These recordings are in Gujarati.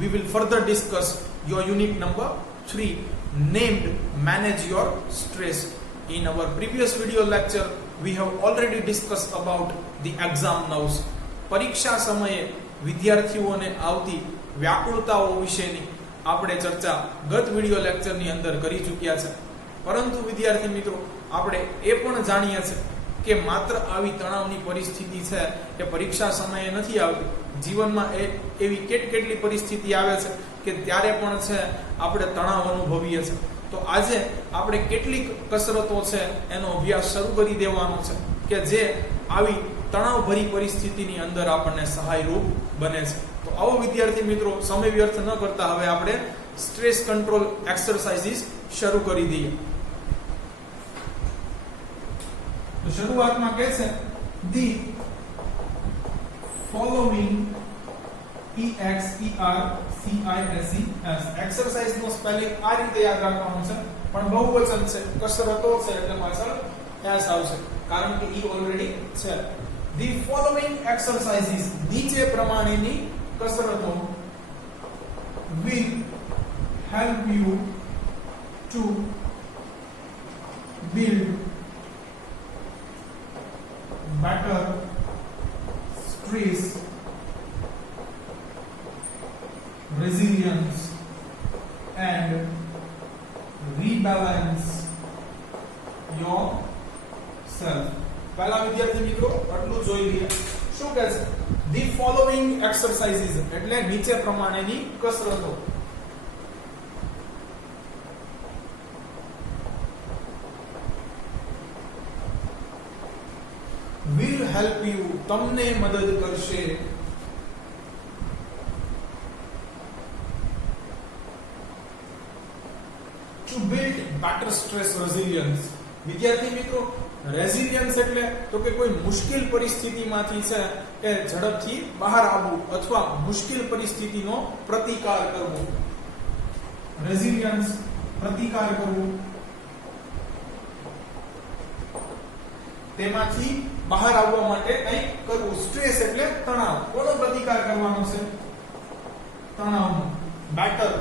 we will further discuss your unit number 3 named Manage Your Stress. In our previous video lecture, we have already discussed about the exam nerves. પરીક્ષા સમયે વિદ્યાર્થીઓને આવતી વ્યાકુળતાઓ વિશેની આપણે ચર્ચા ગત વિડિયો લેક્ચરની અંદર કરી ચૂક્યા છે. પરંતુ વિદ્યાર્થી મિત્રો, આપણે એ પણ જાણીએ છીએ કે માત્ર આવી તણાવની પરિસ્થિતિ છે કે પરીક્ષા સમયે નથી આવતી. જીવનમાં એવી કેટલી પરિસ્થિતિ આવે છે કે ત્યારે પણ છે આપણે તણાવ અનુભવીએ છીએ. તો આજે આપણે કેટલીક કસરતો છે એનો અભ્યાસ શરૂ કરી દેવાનો છે કે જે આવી તણાવભરી પરિસ્થિતિની અંદર આપણને સહાયરૂપ બને છે. તો આવો વિદ્યાર્થી મિત્રો, સમય વ્યર્થ ન કરતા હવે આપણે સ્ટ્રેસ કંટ્રોલ એક્સરસાઇઝીસ શરૂ કરી દઈએ. તો શરૂઆતમાં કહે છે ધી ફોલોવિંગ EXERCISES એક્સરસાઇઝ નો સ્પેલિંગ આ રીતે યાદ રાખવાનું છે, પણ બહુવચન છે, કસરતો છે એટલે પાછળ એસ આવશે કારણ કે ઈ ઓલરેડી છે. ધી ફોલોવિંગ એક્સરસાઇઝીસ નીચે પ્રમાણેની કસરતો will help you to build better stress resilience and rebalance yourself. પહેલા વિદ્યાર્થી મિત્રો આટલું જોઈ લઈએ. શું કહે છે? ધી ફોલોવિંગ એક્સરસાઇઝીસ એટલે નીચે પ્રમાણેની કસરતો. will help you તમને મદદ કરશે to build better stress resilience. વિદ્યાર્થી મિત્રો, રેઝિલિયન્સ એટલે તો કે કોઈ મુશ્કેલ પરિસ્થિતિમાંથી છે એ ઝડપથી બહાર આવવું અથવા મુશ્કેલ પરિસ્થિતિનો પ્રતિકાર કરવો. રેઝિલિયન્સ પ્રતિકાર કરવો, તેમાંથી બહાર આવવા માટે કંઈક કરવું. સ્ટ્રેસ એટલે તણાવ. કોનો પ્રતિકાર કરવાનો છે? તણાવનો. બેટર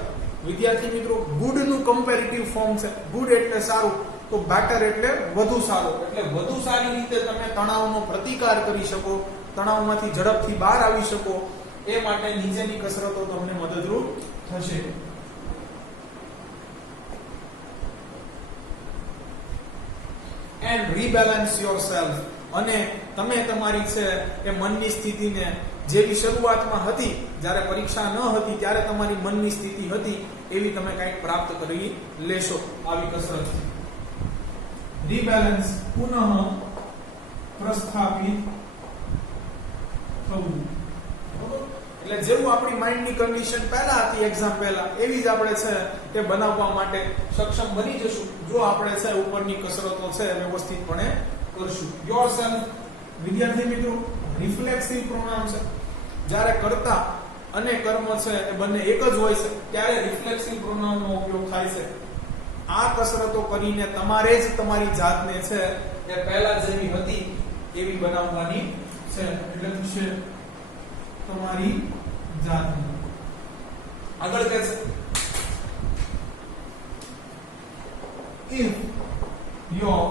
વિદ્યાર્થી મિત્રો, ગુડ નું કમ્પેરેટિવ ફોર્મ છે. ગુડ એટલે સારું, તો બેટર એટલે વધુ સારું. એટલે વધુ સારી રીતે તમે તણાવનો પ્રતિકાર કરી શકો, તણાવમાંથી ઝડપથી બહાર આવી શકો, એ માટે નીચેની કસરતો તમને મદદરૂપ થશે. એન્ડ રીબેલેન્સ યોરસેલ્ફ, અને તમે તમારી છે એ મનની સ્થિતિને જેવી શરૂઆતમાં હતી, જ્યારે પરીક્ષા ન હતી ત્યારે તમારી મનની સ્થિતિ હતી એવી તમે કંઈક પ્રાપ્ત કરી લેશો આવી કસરતથી. રીબેલેન્સ પુનઃ પ્રસ્થાપિત થવું. એટલે જેવું આપણી માઇન્ડની કન્ડિશન પહેલા હતી એક્ઝામ પહેલા, એવી જ આપણે છે તે બનાવવા માટે સક્ષમ બની જશું જો આપણે છે ઉપરની કસરતો છે વ્યવસ્થિતપણે કરશું. યોરસેલ્ફ વિદ્યાર્થી મિત્રો, રિફ્લેક્સિવ પ્રોનાઉન છે. જ્યારે કર્તા અને કર્મ છે એ બંને એક જ હોય છે ત્યારે રિફ્લેક્સિવ પ્રોનાઉનનો ઉપયોગ થાય છે. આ કસરતો કરીને તમારે જ તમારી જાતને છે એ પહેલા જેવી હતી એવી બનાવવાની છે. એટલે છે તમારી જાતને. આગળ કહે છે if your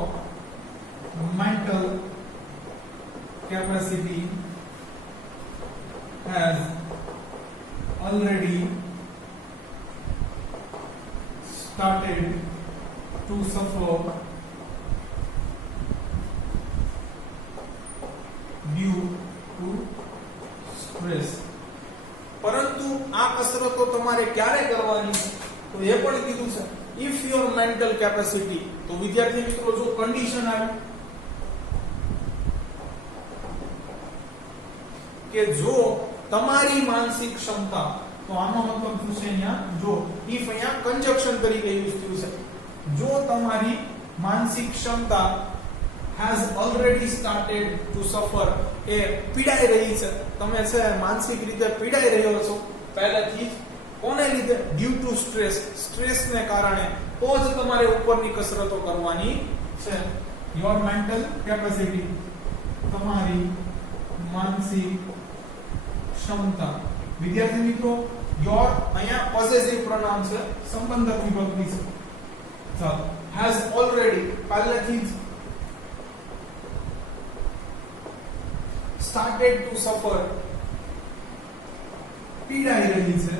mental capacity has already started to suffer due to stress. પરંતુ આ કસરતો તમારે ક્યારે કરવાની છે તો એ પણ કીધું છે. if your mental capacity, તો વિદ્યાર્થી મિત્રો જો કન્ડિશન આવે કે જો તમારી માનસિક ક્ષમતા, તો આનો મતલબ શું છે અહીંયા જો, if અહીંયા કંજક્શન તરીકે યુઝ થયું છે. જો તમારી માનસિક ક્ષમતા has already started to suffer, એ પીડાઈ રહી છે, તમે છે માનસિક રીતે પીડાઈ રહ્યો છો પહેલેથી જ, કોને લીધે? ડ્યુ ટુ સ્ટ્રેસ, સ્ટ્રેસને કારણે, તો જ તમારે ઉપરની કસરતો કરવાની છે. યોર મેન્ટલ કેપેસિટી, તમારી માનસિક ક્ષમતા. વિદ્યાર્થી મિત્રો, યોર અહીંયા પોસેસિવ પ્રોનાઉન છે, સંબંધક વિભક્તિ છે. ચાલો, હેઝ ઓલરેડી પહેલેથી જ started to suffer પીડાઈ રહી છે.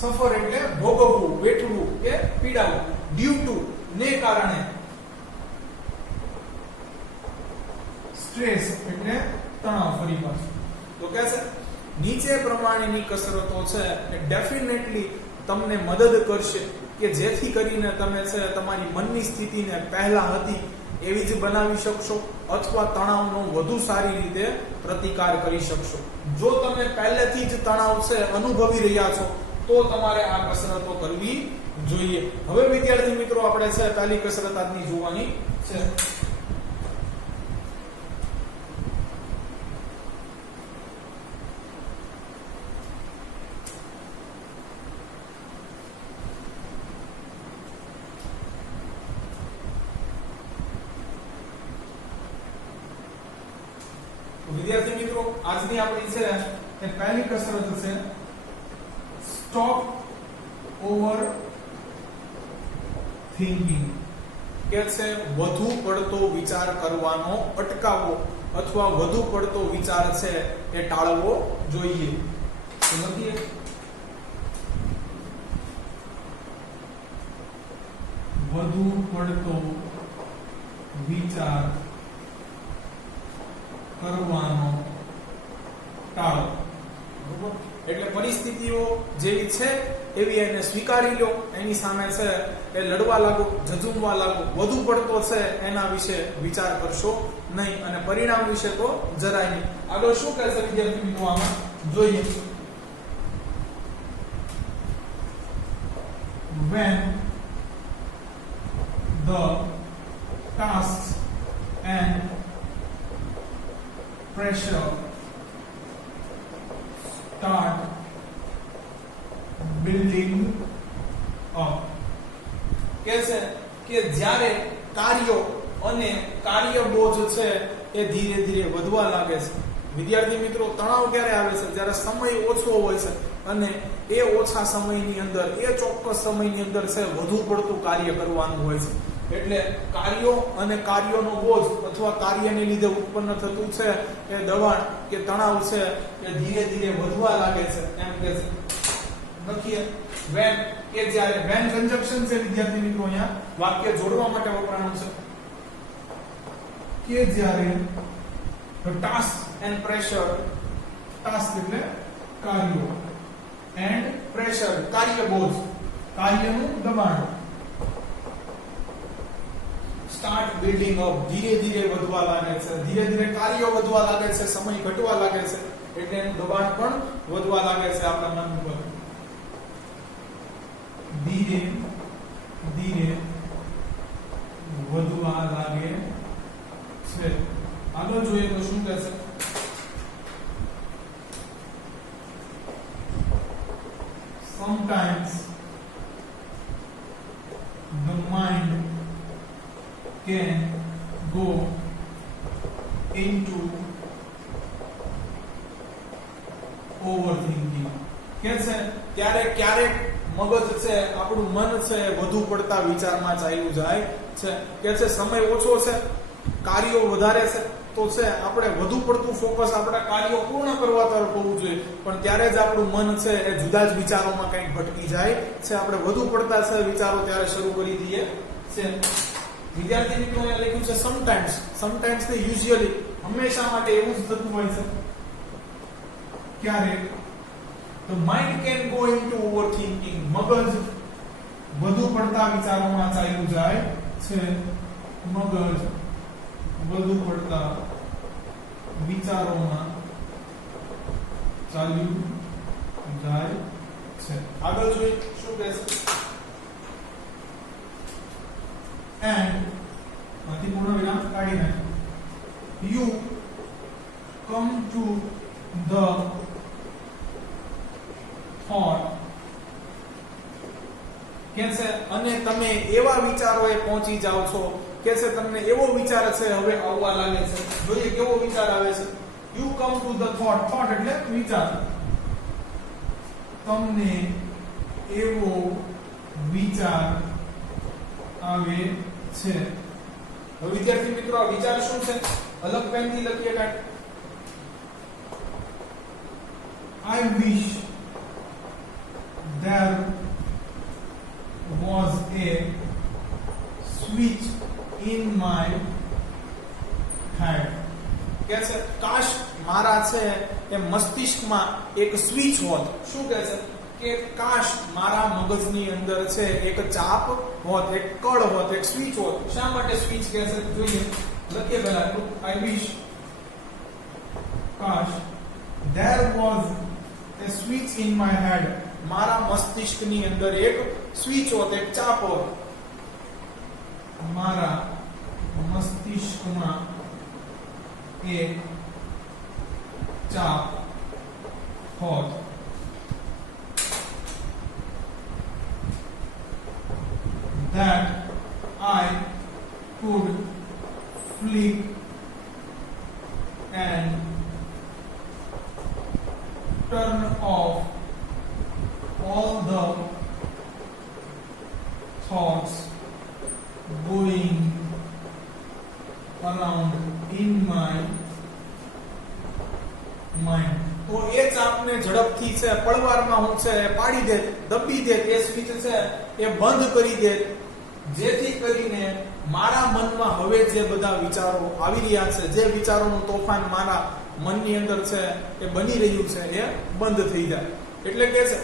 સફર એટલે ભોગવવું, વેઠવું કે પીડાવું. ડ્યુ ટુ ને કારણે, સ્ટ્રેસ એટલે તણાવ. ફરી પાછું તો કે છે નીચે પ્રમાણેની કસરતો છે એ ડેફિનેટલી તમને મદદ કરશે કે જેથી કરીને તમે છે તમારી મનની સ્થિતિને પહેલા હતી એવી જ બનાવી શકશો અથવા તણાવનો વધુ સારી રીતે પ્રતિકાર કરી શકશો. જો તમે પહેલેથી જ તણાવ છે અનુભવી રહ્યા છો તો તમારે આ કસરતો કરવી જોઈએ. હવે વિદ્યાર્થી મિત્રો આપણે છે પહેલી કસરત આજની જોવાની છે. વિદ્યાર્થી મિત્રો આજની આપણી છે એ પહેલી કસરત છે સ્ટોપ ઓવર થિંકિંગ. કે છે વધુ પડતો વિચાર કરવાનો અટકાવવો અથવા વધુ પડતો વિચાર છે એ ટાળવો જોઈએ. તો લખીએ વધુ પડતો વિચાર કરવાનો ટાળો. બરોબર, એટલે પરિસ્થિતિઓ જેવી છે એવી એને સ્વીકારી લો, એની સામે છે એ લડવા લાગો, ઝઝુમવા લાગો. વધુ પડતો છે એના વિશે વિચાર કરશો નહીં અને પરિણામ વિશે તો જરાય નહીં. આગળ શું કહે છે વિદ્યાર્થી મિત્રો આમાં જોઈએ. when the tasks and pressure start building up. કે છે કે જ્યારે કાર્યો અને કાર્યબોજ છે એ ધીરે ધીરે વધવા લાગે છે. વિદ્યાર્થી મિત્રો તણાવ ક્યારે આવે છે? જ્યારે સમય ઓછો હોય છે અને એ ઓછા સમયની અંદર એ ચોક્કસ સમયની અંદર છે વધુ પડતું કાર્ય કરવાનું હોય છે. એટલે કાર્યો અને કાર્યોનો બોજ અથવા કાર્યને લીધે ઉત્પન્ન થતું છે એ દબાણ કે તણાવ છે એ ધીરે ધીરે વધવા લાગે છે. એમ કે છે લખીએ when કે જ્યારે when conjunction છે વિદ્યાર્થી મિત્રો અહીંયા વાક્ય જોડવા માટે વપરાયું છે. કે જ્યારે task and pressure, task એટલે કાર્યો and pressure કાર્ય બોજ, કાર્યનું દબાણ start building up ધીરે ધીરે વધવા લાગે છે. ધીરે ધીરે કાર્યો વધવા લાગે છે, સમય ઘટવા લાગે છે એટલે એનું દબાણ પણ વધવા લાગે છે આપણા મન ઉપર. ધીરે ધીરે વધવા લાગે છે. આગળ જોઈએ તો શું કહે છે? sometimes the mind can go into overthinking. કે છે ક્યારેક ક્યારેક મગજ છે આપણું મન છે વધુ પડતા વિચારમાં ચાલ્યું જાય છે. કે છે સમય ઓછો છે, કાર્યો વધારે છે તો છે આપણે વધુ પડતું ફોકસ આપણા કાર્યો પૂર્ણ કરવા તરફ હોવું જોઈએ, પણ ત્યારે જ આપણું મન છે એ જુદા જ વિચારોમાં કંઈક ભટકી જાય છે. આપણે વધુ પડતા છે વિચારો ત્યારે શરૂ કરી દઈએ છે. વિદ્યાર્થી મિત્રો અહીંયા લખ્યું છે સમટાઈમ્સ. સમટાઈમ્સ ને યુઝ્યુઅલી હંમેશા માટે એવું જ થતું હોય છે. ક્યારેક the mind can go into overthinking. મગજ વધુ પડતા વિચારોમાં ચાલ્યું જાય છે. મગજ વધુ પડતા વિચારોમાં ચાલ્યું જાય છે. આગળ જોઈએ શું કહે છે? and માંથી પૂર્ણ વિરામ કાઢી નાખો. you come to the thought કે છે અને તમે એવા વિચારોએ પહોંચી જાઓ છો કે છે તમને એવો વિચાર છે હવે આવવા લાગે છે. જોઈએ કેવો વિચાર આવે છે. You come to the thought એટલે વિચાર, તમને એવો વિચાર આવે છે. હવે વિદ્યાર્થી મિત્રો આ વિચાર શું છે? અલગ પેનથી લખીએ કાંઈ. I wish there was a switch in my head. કે છે કાશ મારા છે એ મસ્તિષ્કમાં એક સ્વિચ હોત. શું કહે છે કે કાશ મારા મગજની અંદર છે એક ચાપ હોત, એક કળ હોત, એક સ્વિચ હોત. શા માટે સ્વિચ કહે છે જોઈએ, લખીએ પહેલા. I wish કાશ there was a switch in my head. મારા મસ્તિષ્કની અંદર એક સ્વિચ હોત, એક ચાપ હોત. મારા મસ્તિષ્કમાં એક ચાપ હોત. That I could flick and turn off all the thoughts going around in my mind. તો એ ચાપને ઝડપથી છે પળવારમાં હું છે પાડી દે, દબી દે, એ સ્વિચ છે એ બંધ કરી દે, જેથી કરીને મારા મનમાં હવે જે બધા વિચારો આવી રહ્યા છે, જે વિચારોનું તોફાન મારા મનની અંદર છે એ બની રહ્યું છે, એ બંધ થઈ જાય. એટલે કે છે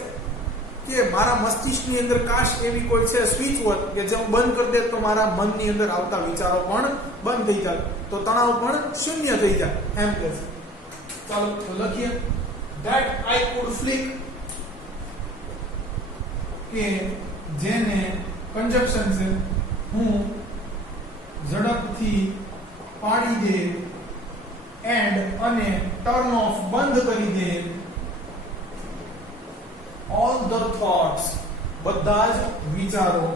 કે મારા મસ્તિષ્કની અંદર કાશ એવી કોઈ છે સ્વિચ હોત કે જે હું બંધ કરી દે તો મારા મનની અંદર આવતા વિચારો પણ બંધ થઈ જાય, તો તણાવ પણ શૂન્ય થઈ જાય. એમ કે છે. ચાલો તો લખીએ. That I could flick, કે જેને કંજક્શન છે હું ઝડપથી પાડી દે, એન્ડ અને ટર્ન ઓફ બંધ કરી દે, all the thoughts બધા જ વિચારો,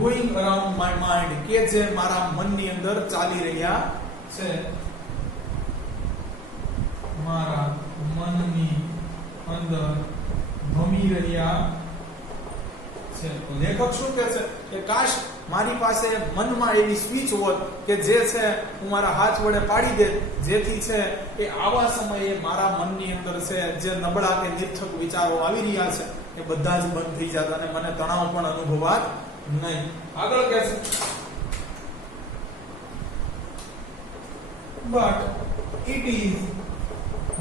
going around my mind કે જે મારા મનની અંદર ચાલી રહ્યા છે. મારા મનની અંદર ભમી રહ્યા છે. તો લેખક શું કહે છે કે કાશ મારી પાસે મનમાં એવી સ્વિચ હોત કે જે છે હું મારા હાથ વડે પાડી દે, જેથી છે એ આવા સમયે મારા મનની અંદર છે જે નબળા કે નિર્થક વિચારો આવી રહ્યા છે એ બધા જ બંધ થઈ જતા અને મને તણાવ પણ અનુભવાત નહીં. આગળ કહે છે but it is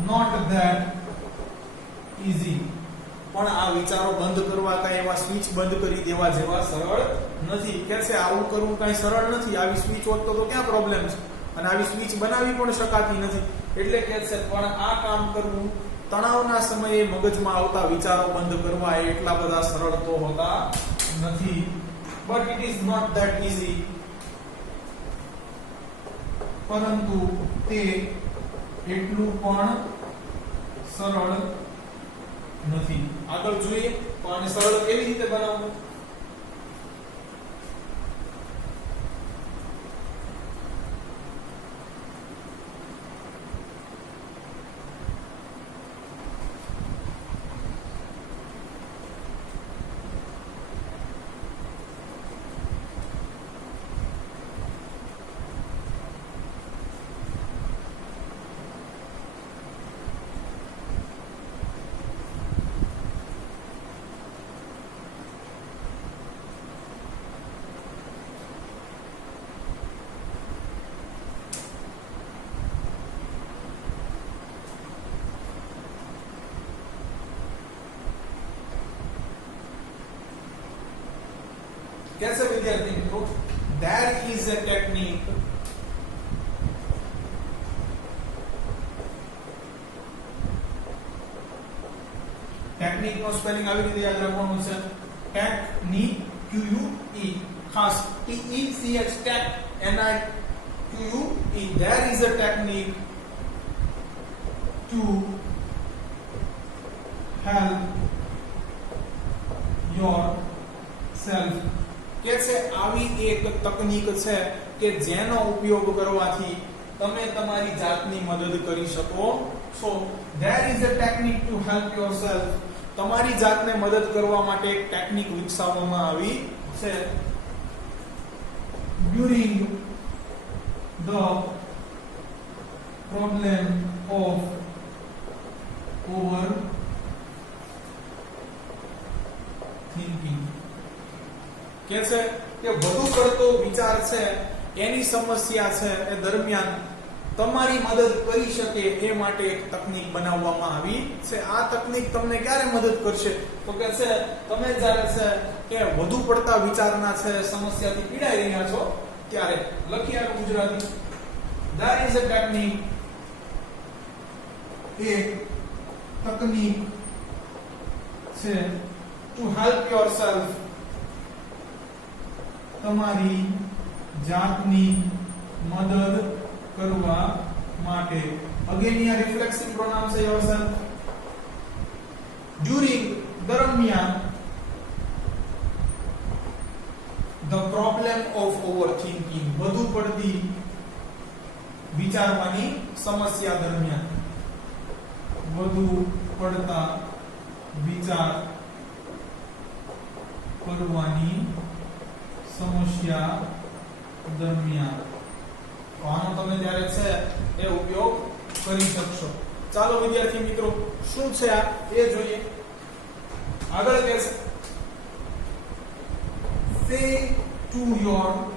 not that easy. પણ આ વિચારો બંધ કરવા કાંઈ એવા સ્વિચ બંધ કરી દેવા જેવા સરળ નથી. કે છે આવું કરવું કાંઈ સરળ નથી. આવી સ્વિચ હોત તો ક્યાં પ્રોબ્લેમ છે, અને આવી સ્વિચ બનાવી પણ શકાતી નથી. એટલે કે છે પણ આ કામ કરવું, તણાવના સમયે મગજમાં આવતા વિચારો બંધ કરવા એ એટલા બધા સરળ તો હોતા નથી. But it is not that easy. પરંતુ તે એટલું પણ સરળ નથી. આગળ જોઈએ તો આને સરળ કેવી રીતે બનાવવું. कैसे विद्यार्थी मित्रों, there is a technique technique no spelling આવી રીતે યાદ રાખવાનું છે. ટેકનિક Q U E ખાસ T E C H tech N I Q U E. there is a technique to help yourself કે છે આવી એક તકનીક છે કે જેનો ઉપયોગ કરવાથી તમે તમારી જાતની મદદ કરી શકો છો. there is a technique to help yourself. તમારી જાતને મદદ કરવા માટે એક ટેકનિક વિકસાવવામાં આવી છે. during the problem of overthinking કે છે કે વધુ પડતો વિચાર છે એની સમસ્યા છે એ દરમિયાન તમારી મદદ કરી શકે એ માટે એક તકનીક બનાવવામાં આવી છે. આ તકનીક તમને ક્યારે મદદ કરશે તો કે છે તમે જ્યારે છે કે વધુ પડતા વિચારના છે સમસ્યાથી પીડાઈ રહ્યા છો ત્યારે. લખીએ આ Gujarati. there is a technique એક તકનીક છે to help yourself તમારી જાતની મદદ કરવા માટે. અગેન અહીંયા રિફ્લેક્સિવ પ્રોનાઉન છે yourself. during દરમિયાન the problem of overthinking વધુ પડતી વિચારવાની સમસ્યા દરમિયાન. વધુ પડતા વિચાર કરવાની સમસ્યા દરમિયાન આનો તમે જ્યારે છે એ ઉપયોગ કરી શકશો. ચાલો વિદ્યાર્થી મિત્રો શું છે આ એ જોઈએ. આગળ કે છે say to yourself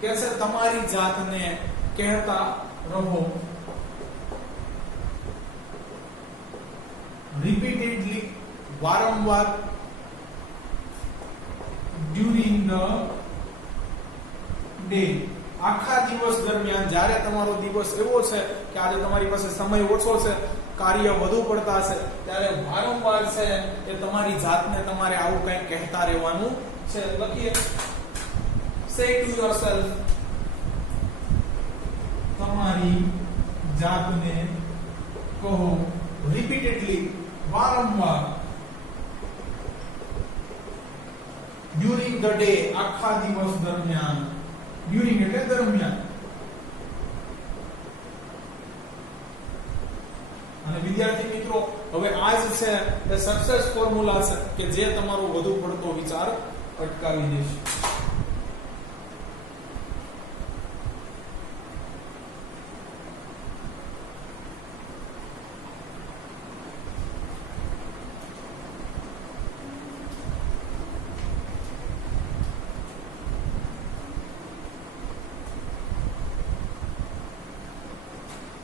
કે છે તમારી જાતને કહેતા રહો. repeatedly વારંવાર. during the day આખા દિવસ દરમિયાન જ્યારે તમારો દિવસ એવો છે કે આજે તમારી પાસે સમય ઓછો છે, કાર્ય વધુ પડતા છે, ત્યારે વારંવાર છે એ તમારી જાતને તમારે આવું કંઈક કહેતા રહેવાનું છે. લખીએ say to yourself તમારી જાતને કહો. repeatedly વારંવાર. during the day આખા દિવસ દરમિયાન. during એટલે દરમિયાન. અને વિદ્યાર્થી મિત્રો હવે આ જ છે એ સક્સેસ ફોર્મ્યુલા છે કે જે તમારો વધુ પડતો વિચાર અટકાવી દેશે.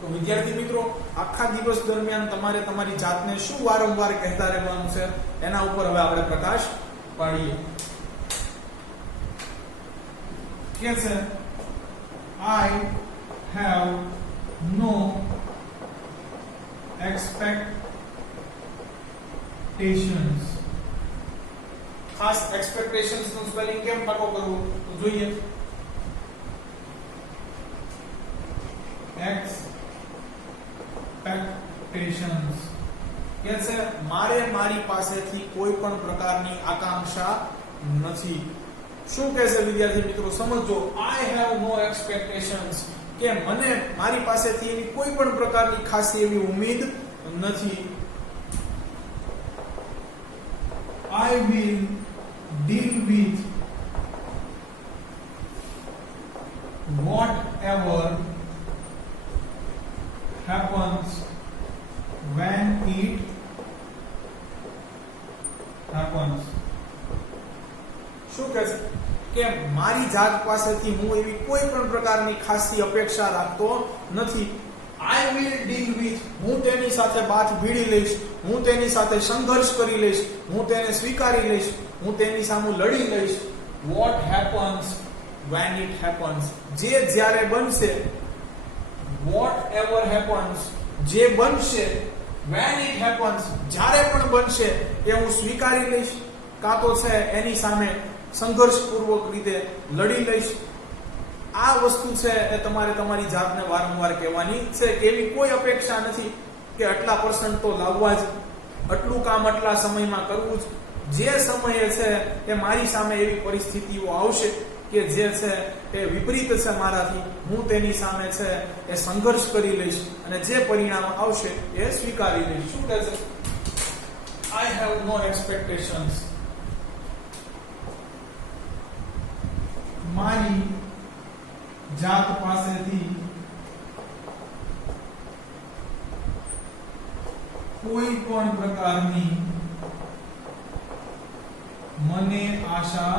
તો વિદ્યાર્થી મિત્રો આખા દિવસ દરમિયાન તમારે તમારી જાતને શું વારંવાર કહેતા રહેવાનું છે એના ઉપર હવે આપણે પ્રકાશ પાડીએ. કે છે I have no expectations. ખાસ expectations નું સ્પેલિંગ કેમ પાકો કરવું તો જોઈએ. expectations કે છે મારે મારી પાસેથી કોઈ પણ પ્રકારની આકાંક્ષા નથી. શું કહે છે વિદ્યાર્થી મિત્રો સમજો. I have no expectations કે મને મારી પાસેથી એવી કોઈ પણ પ્રકારની ખાસી એવી ઉમ્મીદ નથી. I will deal with whatever happens when it happens. શું કહે છે કે મારી જાત પાસેથી હું એવી કોઈ પણ પ્રકારની ખાસી અપેક્ષા રાખતો નથી. I will deal with હું તેની સાથે બાથ ભીડી લઈશ, હું તેની સાથે સંઘર્ષ કરી લઈશ, હું તેને સ્વીકારી લઈશ, હું તેની સામે લડી લઈશ. What happens when it happens જે જ્યારે બનશે. whatever happens જે બનશે. when it happens જ્યારે પણ બનશે એ હું સ્વીકારી લઈશ કાં તો છે એની સામે સંઘર્ષપૂર્વક રીતે લડી લઈશ. આ વસ્તુ છે એ તમારે તમારી જાતને વારંવાર કહેવાની છે કે એવી કોઈ અપેક્ષા નથી કે આટલા % તો લાવવા જ આટલું કામ આટલા સમયમાં કરવું જ. જે સમયે છે એ મારી સામે એવી પરિસ્થિતિઓ આવશે કે જે છે એ વિપરીત છે મારાથી, હું તેની સામે છે એ સંઘર્ષ કરી લઈશ અને જે પરિણામ આવશે એ સ્વીકારી લઈશ. શું કહે છે? I have no expectations. મારી જાત પાસેથી કોઈ પણ પ્રકારની મને આશા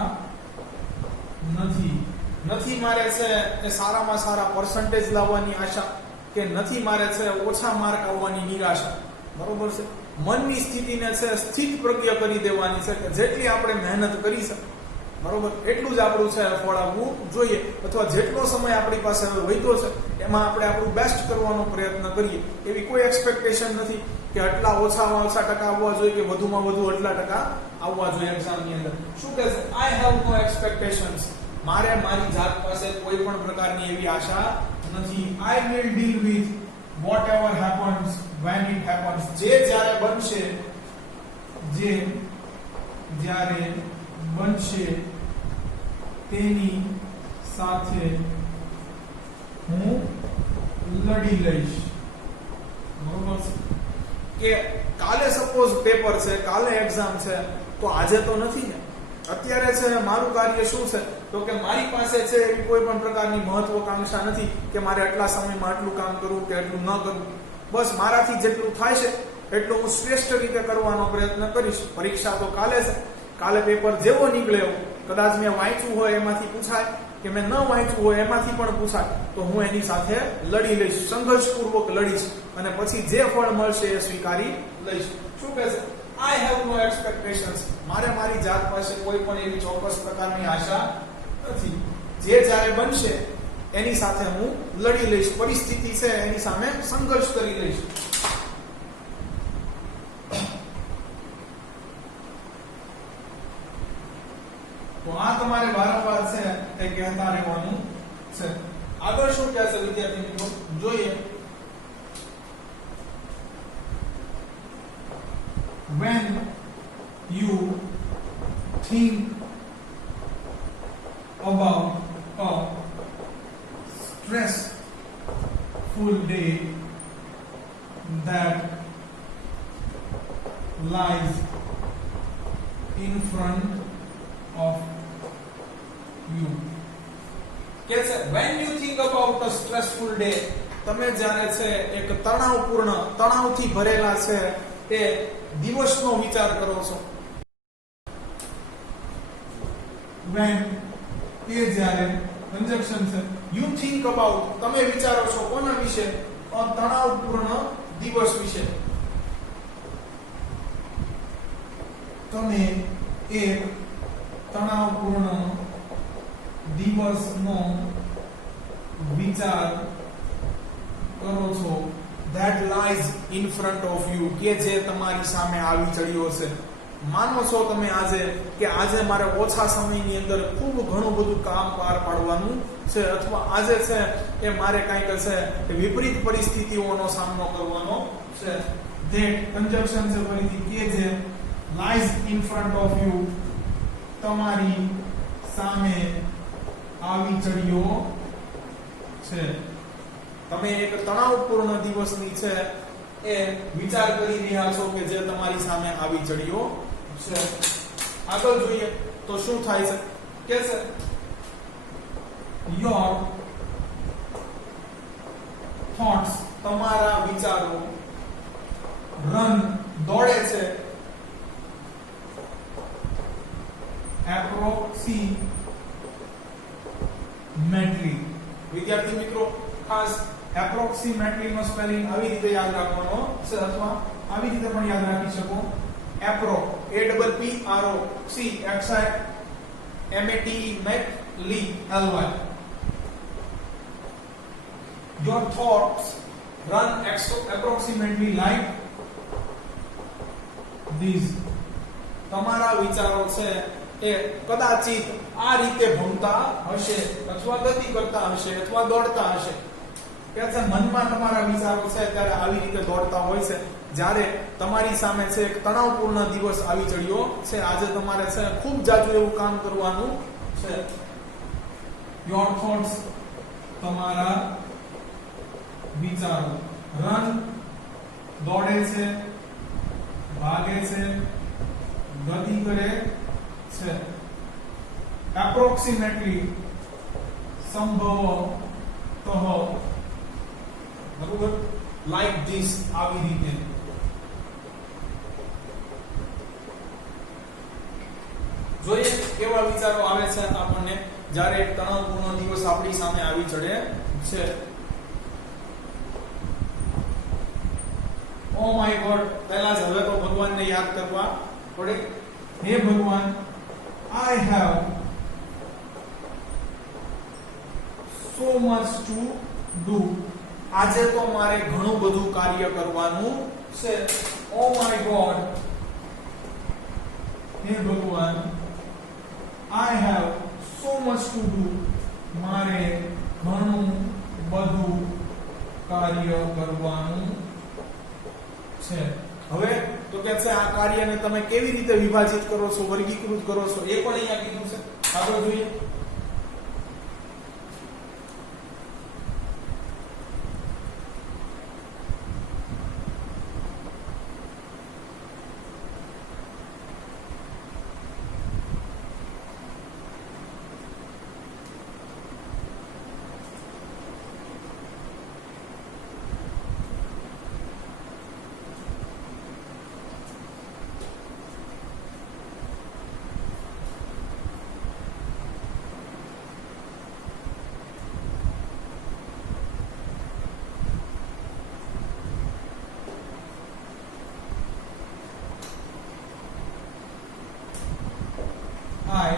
નથી મારે છે એ સારામાં સારા પર્સન્ટેજ લાવવાની આશા, કે નથી મારે છે ઓછા માર્ક આવવાની નિરાશા. બરોબર છે? મનની સ્થિતિને છે સ્થિત પ્રજ્ઞ કરી દેવાની છે કે જેટલી આપણે મહેનત કરી છે, બરોબર, એટલું જ આપણું છે ફળ આવવું જોઈએ, અથવા જેટલો સમય આપણી પાસે વધ્યો છે એમાં આપણે આપણું બેસ્ટ કરવાનો પ્રયત્ન કરીએ. એવી કોઈ એક્સપેક્ટેશન નથી કે આટલા ઓછામાં ઓછા ટકા આવવા જોઈએ કે વધુમાં વધુ આટલા ટકા આવવા જોઈએ એક્ઝામની અંદર. શું કહે છે? I have no expectations. મારે મારી જાત પાસે કોઈ પણ પ્રકારની એવી આશા નથી. I will deal with whatever happens when it happens. જે જ્યારે બનશે તેની સાથે હું લડી લઈશ. બરોબર છે? કે કાલે સપોઝ પેપર છે, કાલે એક્ઝામ છે, તો આજે તો નથી ને. અત્યારે છે મારું કાર્ય શું છે? તો કે મારી પાસે છે એવી કોઈ પણ પ્રકારની મહત્વકાંક્ષા નથી કે મારે આટલા સમયમાં આટલું કામ કરવું કે આટલું ન કરવું. બસ મારાથી જેટલું થાય છે એટલું હું શ્રેષ્ઠ રીતે કરવાનો પ્રયત્ન કરીશ. પરીક્ષા તો કાલે છે, કાલે પેપર જેવો નીકળે કદાચ મેં વાંચ્યું હોય એમાંથી પૂછાય, કે મેં ન વાંચ્યું હોય એમાંથી પણ પૂછાય, તો હું એની સાથે લડી લઈશ, સંઘર્ષપૂર્વક લડીશ અને પછી જે ફળ મળશે એ સ્વીકારી લઈશ. શું કહે છે? I have no expectations. મારે મારી જાત પાસે કોઈ પણ એવી ચોક્કસ પ્રકારની આશા નથી. જે જ્યારે બનશે એની સાથે હું લડી લઈશ, પરિસ્થિતિ છે એની સામે સંઘર્ષ કરી લઈશ. તો આ તમારે વારંવાર છે એ કહેતા રહેવાનું છે. આગળ શું કહે છે વિદ્યાર્થી મિત્રો? જોઈએ. When you think about a stressful day that lies in front of you. કે છે when you think about a stressful day, તમે જ્યારે છે એક તણાવથી ભરેલા છે તે દિવસનો વિચાર કરો છો. when એ જ્યારે કંજક્શન છે, you think about, તમે વિચારો છો કોના વિશે? તણાવપૂર્ણ દિવસ વિશે. તમે એક તણાવપૂર્ણ દિવસનો વિચાર કરો છો that lies in front of you, કે જે તમારી સામે આવી ચડ્યો છે. માનો છો તમે આજે કે આજે મારે ઓછા સમયની અંદર ખૂબ ઘણું બધું કામ પાર પાડવાનું છે, અથવા આજે છે એ મારે કંઈક છે વિપરીત પરિસ્થિતિઓનો સામનો કરવાનો છે. that conjunction છે ફરીથી, કે જે lies in front of you, તમારી સામે આવી ચડ્યો છે. તમે એક તણાવપૂર્ણ દિવસની છે એ વિચાર કરી રહ્યા છો કે જે તમારી સામે આવી ચડ્યો છે. આગળ જોઈએ તો શું થાય છે? કે છે your thoughts, તમારા વિચારો, run, દોડે છે, approximately. વિદ્યાર્થી મિત્રો ખાસ approximately નો સ્પેલિંગ આવી રીતે યાદ રાખવાનો છે, અથવા આવી રીતે પણ યાદ રાખી શકો. appro, a double p r o c x i m a t e ly. your thoughts run approximately like these. તમારા વિચારો છે એ કદાચિત આ રીતે ભણતા હશે, અથવા ગતિ કરતા હશે, અથવા દોડતા હશે. કે છે મનમાં તમારા વિચારો છે ત્યારે આવી રીતે દોડતા હોય છે, જ્યારે તમારી સામે છે એક તણાવપૂર્ણ દિવસ આવી ચડ્યો છે, આજે તમારે છે ખૂબ જાજુ એવું કામ કરવાનું છે. યોર થોટ્સ, તમારા વિચારો. રન, દોડે છે, ભાગે છે, ગતિ કરે છે. એપ્રોક્સિમેટલી, સંભવતઃ, બરોબર, લાઈક ધીસ, આવી રીતે. જોઈએ કેવા વિચારો આવે છે આપણને જ્યારે એક તણાવપૂર્ણ દિવસ આપણી સામે આવી ચડે છે. ઓ માય ગોડ, પહેલા જ હવે તો ભગવાનને યાદ કરવા પડે. હે ભગવાન, I have so much to do. આજે તો મારે ઘણું બધું કાર્ય કરવાનું છે. ઓ માય ગોડ, હે ભગવાન, I have so much to do. મારે ઘણું બધું કાર્ય કરવાનું છે. હવે તો કે છે આ કાર્યને તમે કેવી રીતે વિભાજિત કરો છો, વર્ગીકૃત કરો છો, એ પણ અહીંયા કીધું છે. આગળ જોઈએ. I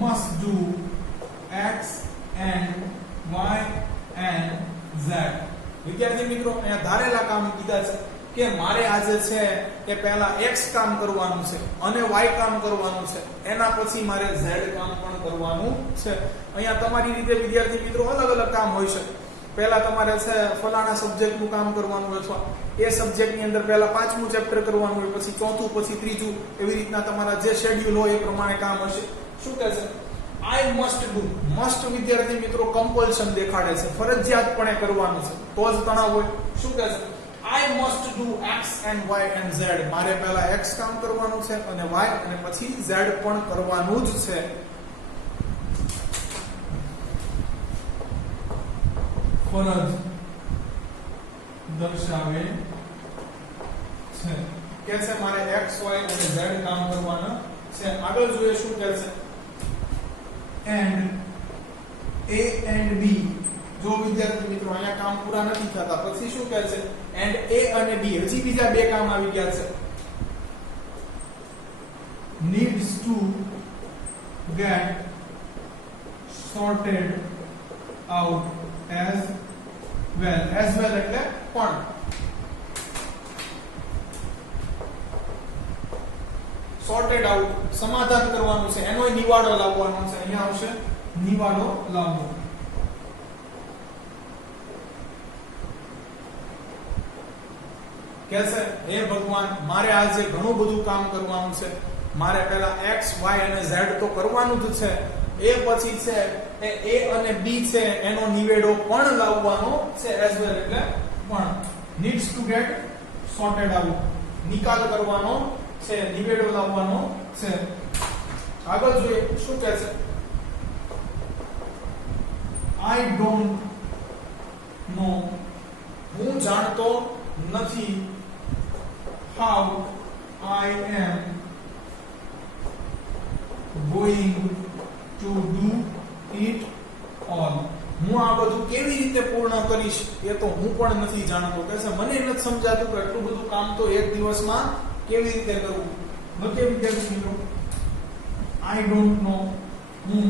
must do X and Y and Z. વિદ્યાર્થી મિત્રો, અહીંયા ધારેલા કામ કીધા છે કે મારે આજે છે કે પહેલા X કામ કરવાનું છે અને Y કામ કરવાનું છે, એના પછી મારે Z કામ પણ કરવાનું છે. અહીંયા તમારી રીતે વિદ્યાર્થી મિત્રો અલગ અલગ કામ હોય છે. પહેલા તમારે છે ફલાણા સબ્જેક્ટનું કામ કરવાનું હોય, અથવા એ સબ્જેક્ટની અંદર પહેલા 5મું ચેપ્ટર કરવાનું હોય, પછી 4થું, પછી 3જું, એવી રીતના તમારા જે શેડ્યુલ હોય એ પ્રમાણે કામ હશે. શું કહે છે? I must do. મસ્ટ વિદ્યાર્થી મિત્રો કમ્પલ્શન દેખાડે છે, ફરજિયાતપણે કરવાનું છે, તો જ તણાવ હોય. શું કહે છે? I must do X and Y and Z. મારે પહેલા X કામ કરવાનું છે અને Y, અને પછી Z પણ કરવાનું જ છે. ફરજ દર્શાવે છે કે છે મારે X, Y અને Z કામ કરવાના છે. આગળ જોઈએ શું કહે છે. And A and B. જો વિદ્યાર્થી મિત્રો અહીંયા કામ પૂરા નથી થતા, પછી શું કહે છે? એન્ડ A અને B, હજી બીજા બે કામ આવી ગયા છે. needs to get sorted out as well. As well એટલે પણ. sorted out સમાધાન કરવાનું છે, એનો નિવાડો લાવવાનો છે. અહીંયા આવશે નિવાડો લાવવો. કે છે હે ભગવાન, મારે આજે ઘણું બધું કામ કરવાનું છે. મારે પહેલા X, Y અને Z તો કરવાનું જ છે, એ પછી છે એ A અને B છે એનો નિવેડો પણ લાવવાનો છે. as well એટલે પણ. needs to get sorted out, નિકાલ કરવાનો છે, નિવેડો લાવવાનો છે. આગળ જોઈએ શું કહે છે. I don't know. હું જાણતો નથી. how I am going to do it all. હું આ બધું કેવી રીતે પૂર્ણ કરીશ એ તો હું પણ નથી જાણતો. કે છે મને નથી સમજાતું કે આટલું બધું કામ તો એક દિવસમાં કેવી રીતે કરવું. ઓકે વિદ્યાર્થી મિત્રો, I don't know. હું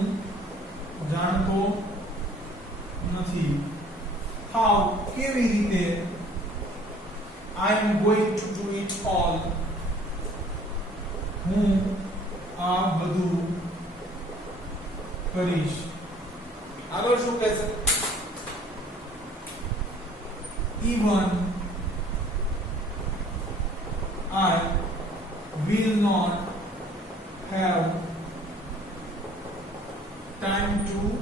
જાણતો નથી. how કેવી રીતે I am going to do it all. હું આ બધું કરીશ. આગળ શું કહે છે? even ટુ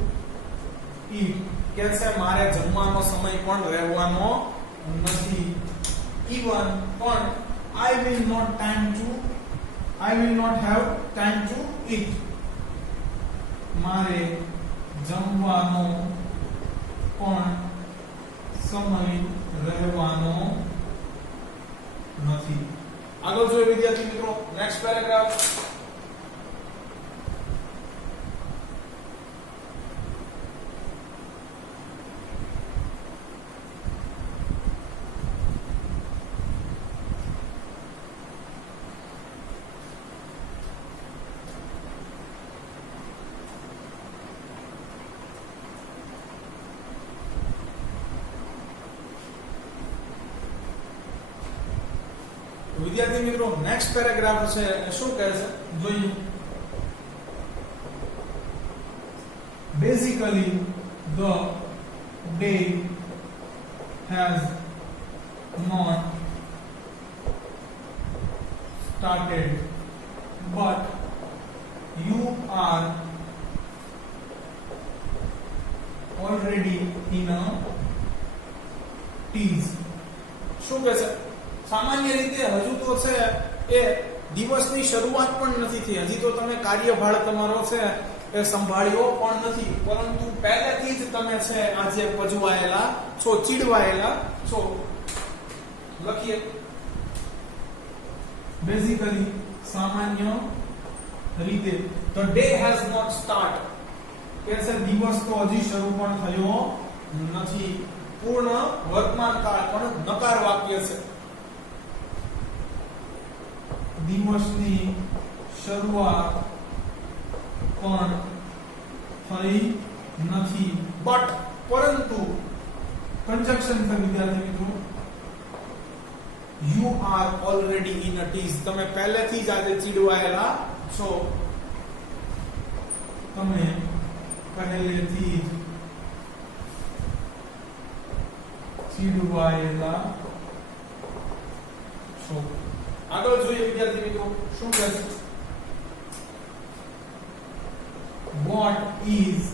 ઈટ કે છે મારે જમવાનો સમય પણ રહેવાનો નથી even પણ I will not have time to eat મારે જમવાનો પણ સમય રહેવાનો નથી આગળ જોઈએ વિદ્યાર્થી મિત્રો નેક્સ્ટ પેરેગ્રાફ વિદ્યાર્થી મિત્રો નેક્સ્ટ પેરેગ્રાફ છે શું કહે છે જોઈએ basically the day has not started but you are already in a tease શું કહે છે સામાન્ય રીતે હજુ તો છે એ દિવસની શરૂઆત પણ નથી થઈ હજી તો તમે કાર્યભાર તમારો છે એ સંભાળ્યો પણ નથી પરંતુ પહેલેથી જ તમે છે આજે પજવાયેલા છો ચીડવાયેલા છો લખીએ બેઝિકલી સામાન્ય રીતે the day has not start કે છે દિવસ તો હજી શરૂ પણ થયો નથી પૂર્ણ વર્તમાન કાળ પણ નકાર વાક્ય છે દિવસની શરૂઆત પણ થઈ નથી બટ પરંતુ કંજક્શન છે વિદ્યાર્થી મિત્રો you are already in a tease તમે પહેલેથી જ આજે ચીડવાયેલા છો તમે પહેલેથી જ ચીડવાયેલા છો આગળ જોઈએ વિદ્યાર્થી મિત્રો શું કહે છે what is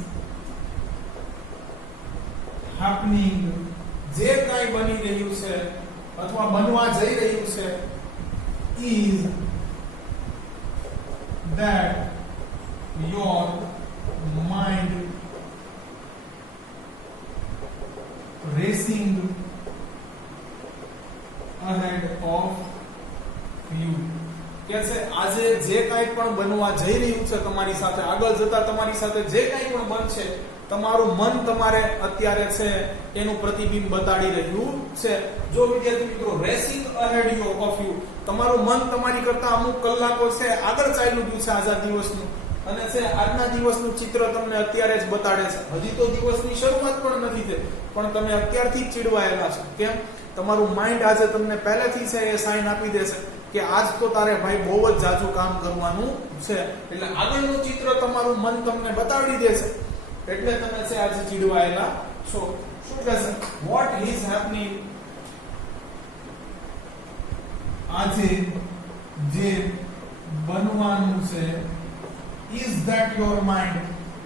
happening જે કાઈ બની રહ્યું છે અથવા બનવા જઈ રહ્યું છે is that your mind racing ahead of you કે છે આજે જે કાઈ પણ બનવા જઈ રહ્યું છે તમારી સાથે આગળ જતા તમારી સાથે જે કાઈ પણ બનશે તમારું મન તમારે અત્યારે છે એનું પ્રતિબિંબ બતાડી રહ્યું છે જો વિદ્યાર્થી મિત્રો રેસિંગ અહેડ ઓફ યુ તમારું મન તમારી કરતા અમુક કલાકો છે આગળ ચાલ્યું ગયું છે આજના દિવસનું અને છે આજના દિવસનું ચિત્ર તમને અત્યારે જ બતાડે છે હજી તો દિવસની શરૂઆત પણ નથી થઈ પણ તમે અત્યારથી જ ચીડવાયેલા છો કેમ તમારું માઇન્ડ આજે તમને પહેલેથી છે એ સાઇન આપી દેશે કે આજ તો તારે ભાઈ બહુ જ જાજુ કામ કરવાનું છે એટલે આગળનું ચિત્ર તમારું મન તમને બતાવી દેશે એટલે તમે છે આજે ચીડવાયેલા છો શું કહેશે what is happening આજે જે બનવાનું છે is that your mind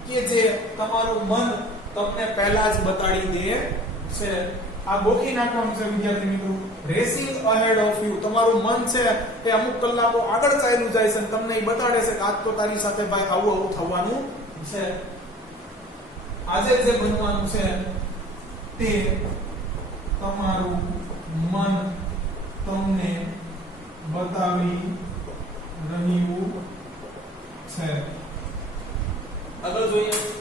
કે જે તમારું મન તમને પહેલા જ બતાડી દે છે આ ગોખી નાખવાનું છે વિદ્યાર્થી મિત્રો રેસિંગ અહેડ ઓફ યુ તમારું મન છે એ અમુક કલાકો આગળ ચાલ્યું જાય છે તમને એ બતાડે છે કે આજ તો તારી સાથે ભાઈ આવું આવું થવાનું છે આજે જે બનવાનું છે તે તમારું મન તમને બતાવી રહ્યું છે આગળ જોઈએ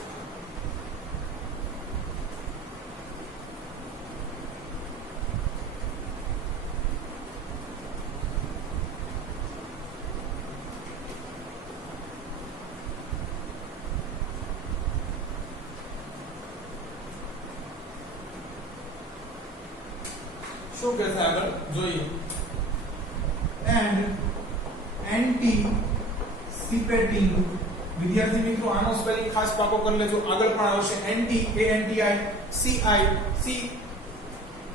શું કહેશે આગળ જોઈએ એન્ડ એન્ટીસિપેટિંગ વિદ્યાર્થી મિત્રો આનો સ્પેલિંગ ખાસ પાકો કરી લેજો આગળ પણ આવશે anti A N T I C I C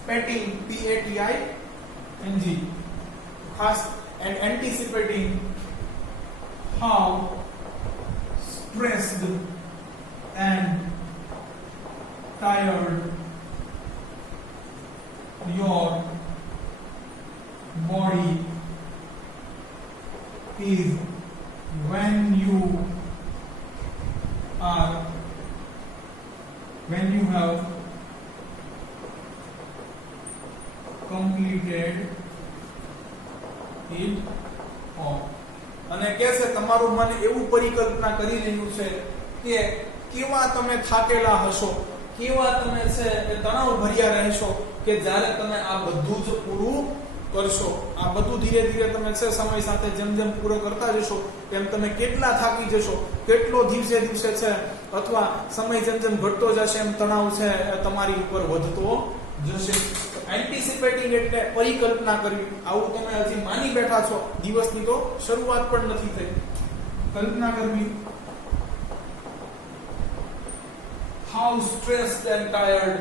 પેટિંગ P A T I N G ખાસ and anticipating how stressed and tired your body is when you have completed it all. અને કે છે તમારું મન એવું પરિકલ્પના કરી રહ્યું છે કે કેવા તમે થાકેલા હશો, કેવા તમે છે એ તણાવ ભર્યા રહેશો કે જ્યારે તમે આ બધું જ પૂરું કરશો. આ બધું ધીરે ધીરે તમે છે સમય સાથે જેમ જેમ પૂરો કરતા જશો તેમ તમે કેટલા થાકી જશો, કેટલો દિવસે દિવસે છે અથવા સમય જેમ જેમ ઘટતો જશે એમ તણાવ છે તમારી ઉપર વધતો જશે. એન્ટિસિપેટિંગ એટલે પરિકલ્પના કરવી. આવું તમે હજી માની બેઠા છો, દિવસની તો શરૂઆત પણ નથી થઈ. કલ્પના કરવી. How stressed and tired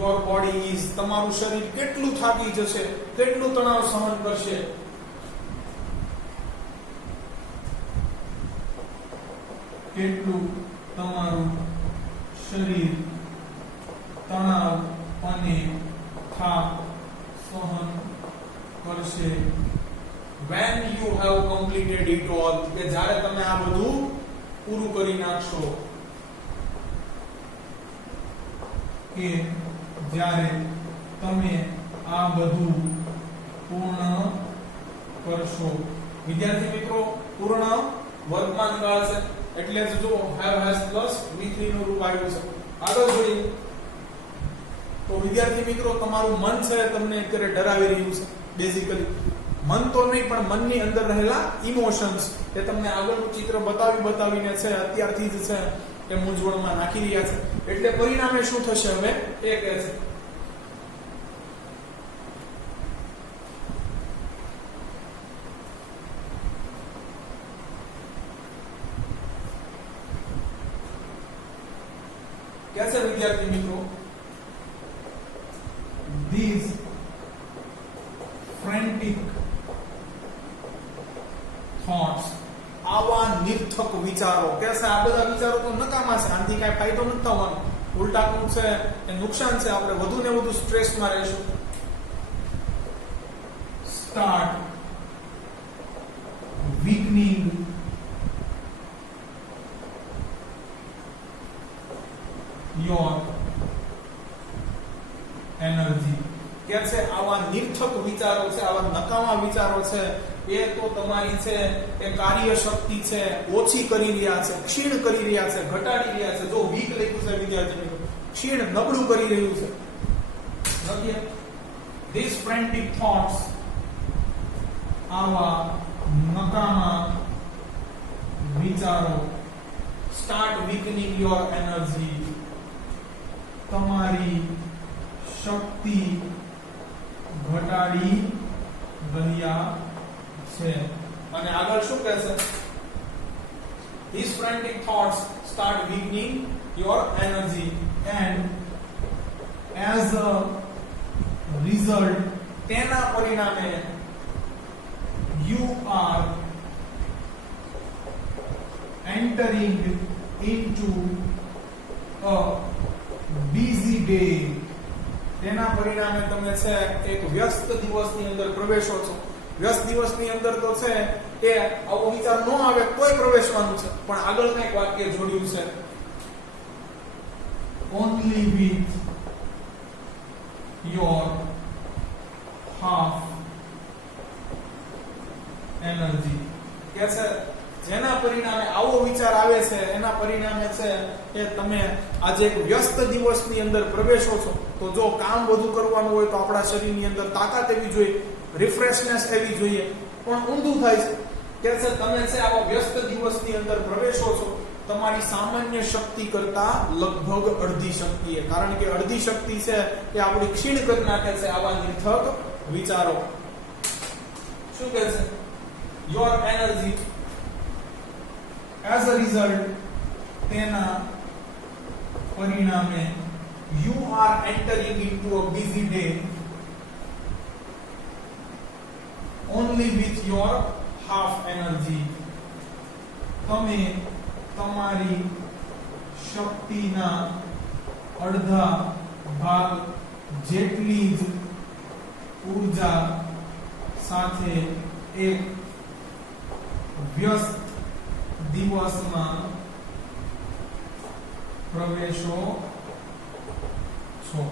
your body is. તમારું શરીર કેટલું થાકી જશે, કેટલું તણાવ સહન કરશે. કેટલું તમારું શરીર તણાવ અને થાક સહન કરશે. When you have completed it all. કે જ્યારે તમે આ બધું પૂરું કરી નાખશો. કે જ્યારે તમે આ બધું પૂર્ણ કરશો. વિદ્યાર્થી મિત્રો, પૂર્ણ વર્તમાન કાળ છે એટલે જ જો have has પ્લસ V3 નું રૂપ આવ્યું છે. આગળ જોઈએ તો વિદ્યાર્થી મિત્રો, તમારું મન છે તમને અત્યારે ડરાવી રહ્યું છે. બેઝિકલી મન તો નહીં પણ મનની અંદર રહેલા ઇમોશન્સ એ તમને આગળનું ચિત્ર બતાવીને છે અત્યારથી જ છે એ મૂંઝવણમાં નાખી રહ્યા છે. એટલે પરિણામે શું થશે હવે એ કહે છે. कैसे विद्यार्थी मित्रों, these frantic thoughts, આવા નિર્થક વિચારો, कैसे આ બધા વિચારો તો નકામા છે, આનાથી કઈ ફાયદો નથી થવાનો, ઉલટાનું છે એ નુકસાન છે, આપણે વધુ ને વધુ સ્ટ્રેસમાં રહીશું. start weakening your energy. कैसे આવા નિર્થક વિચારો છે, આવા નકામા વિચારો છે એ તો તમારી છે એ કાર્ય શક્તિ છે ઓછી કરી રહ્યા છે, ક્ષીણ કરી રહ્યા છે, ઘટાડી રહ્યા છે. જો વીક લખ્યું છે વિદ્યાર્થી મિત્રો, ક્ષીણ નબળું કરી રહ્યું છે. લખીએ these frantic thoughts, આવા નકામા વિચારો start weakening your energy, તમારી શક્તિ ઘટાડી રહ્યા છે. અને આગળ શું કહેશે? These frantic thoughts start weakening your energy and as a result, તેના પરિણામે you are entering into a busy day. તેના પરિણામે તમે છે એક વ્યસ્ત દિવસની અંદર પ્રવેશો છો. વ્યસ્ત દિવસની અંદર તો છે એ આવો વિચાર ન આવે તોય પ્રવેશવાનું છે, પણ આગળ કંઈક વાક્ય જોડ્યું છે only with your half energy. કે છે જેના પરિણામે આવો વિચાર આવે છે એના પરિણામે છે એ તમે આજે એક વ્યસ્ત દિવસની અંદર પ્રવેશો છો. તો જો કામ વધુ કરવાનું હોય તો આપણા શરીરની અંદર તાકાત એવી જોઈએ, રિફ્રેશનેસ એવી જોઈએ, પણ ઊંધું થાય છે. કે છે તમે છે આવા વ્યસ્ત દિવસની અંદર પ્રવેશો છો તમારી સામાન્ય શક્તિ કરતા લગભગ અડધી શક્તિએ, કારણ કે અડધી શક્તિ છે એ આપણી ક્ષીણ કરી નાખે છે આવા નિર્થક વિચારો. શું કહે છે? Your energy as a result, તેના પરિણામે you are entering into a busy day only with your half energy. તમે તમારી શક્તિના અડધા ભાગ જેટલી જ ઊર્જા સાથે એક વ્યસ્ત દિવસમાં પ્રવેશો છો.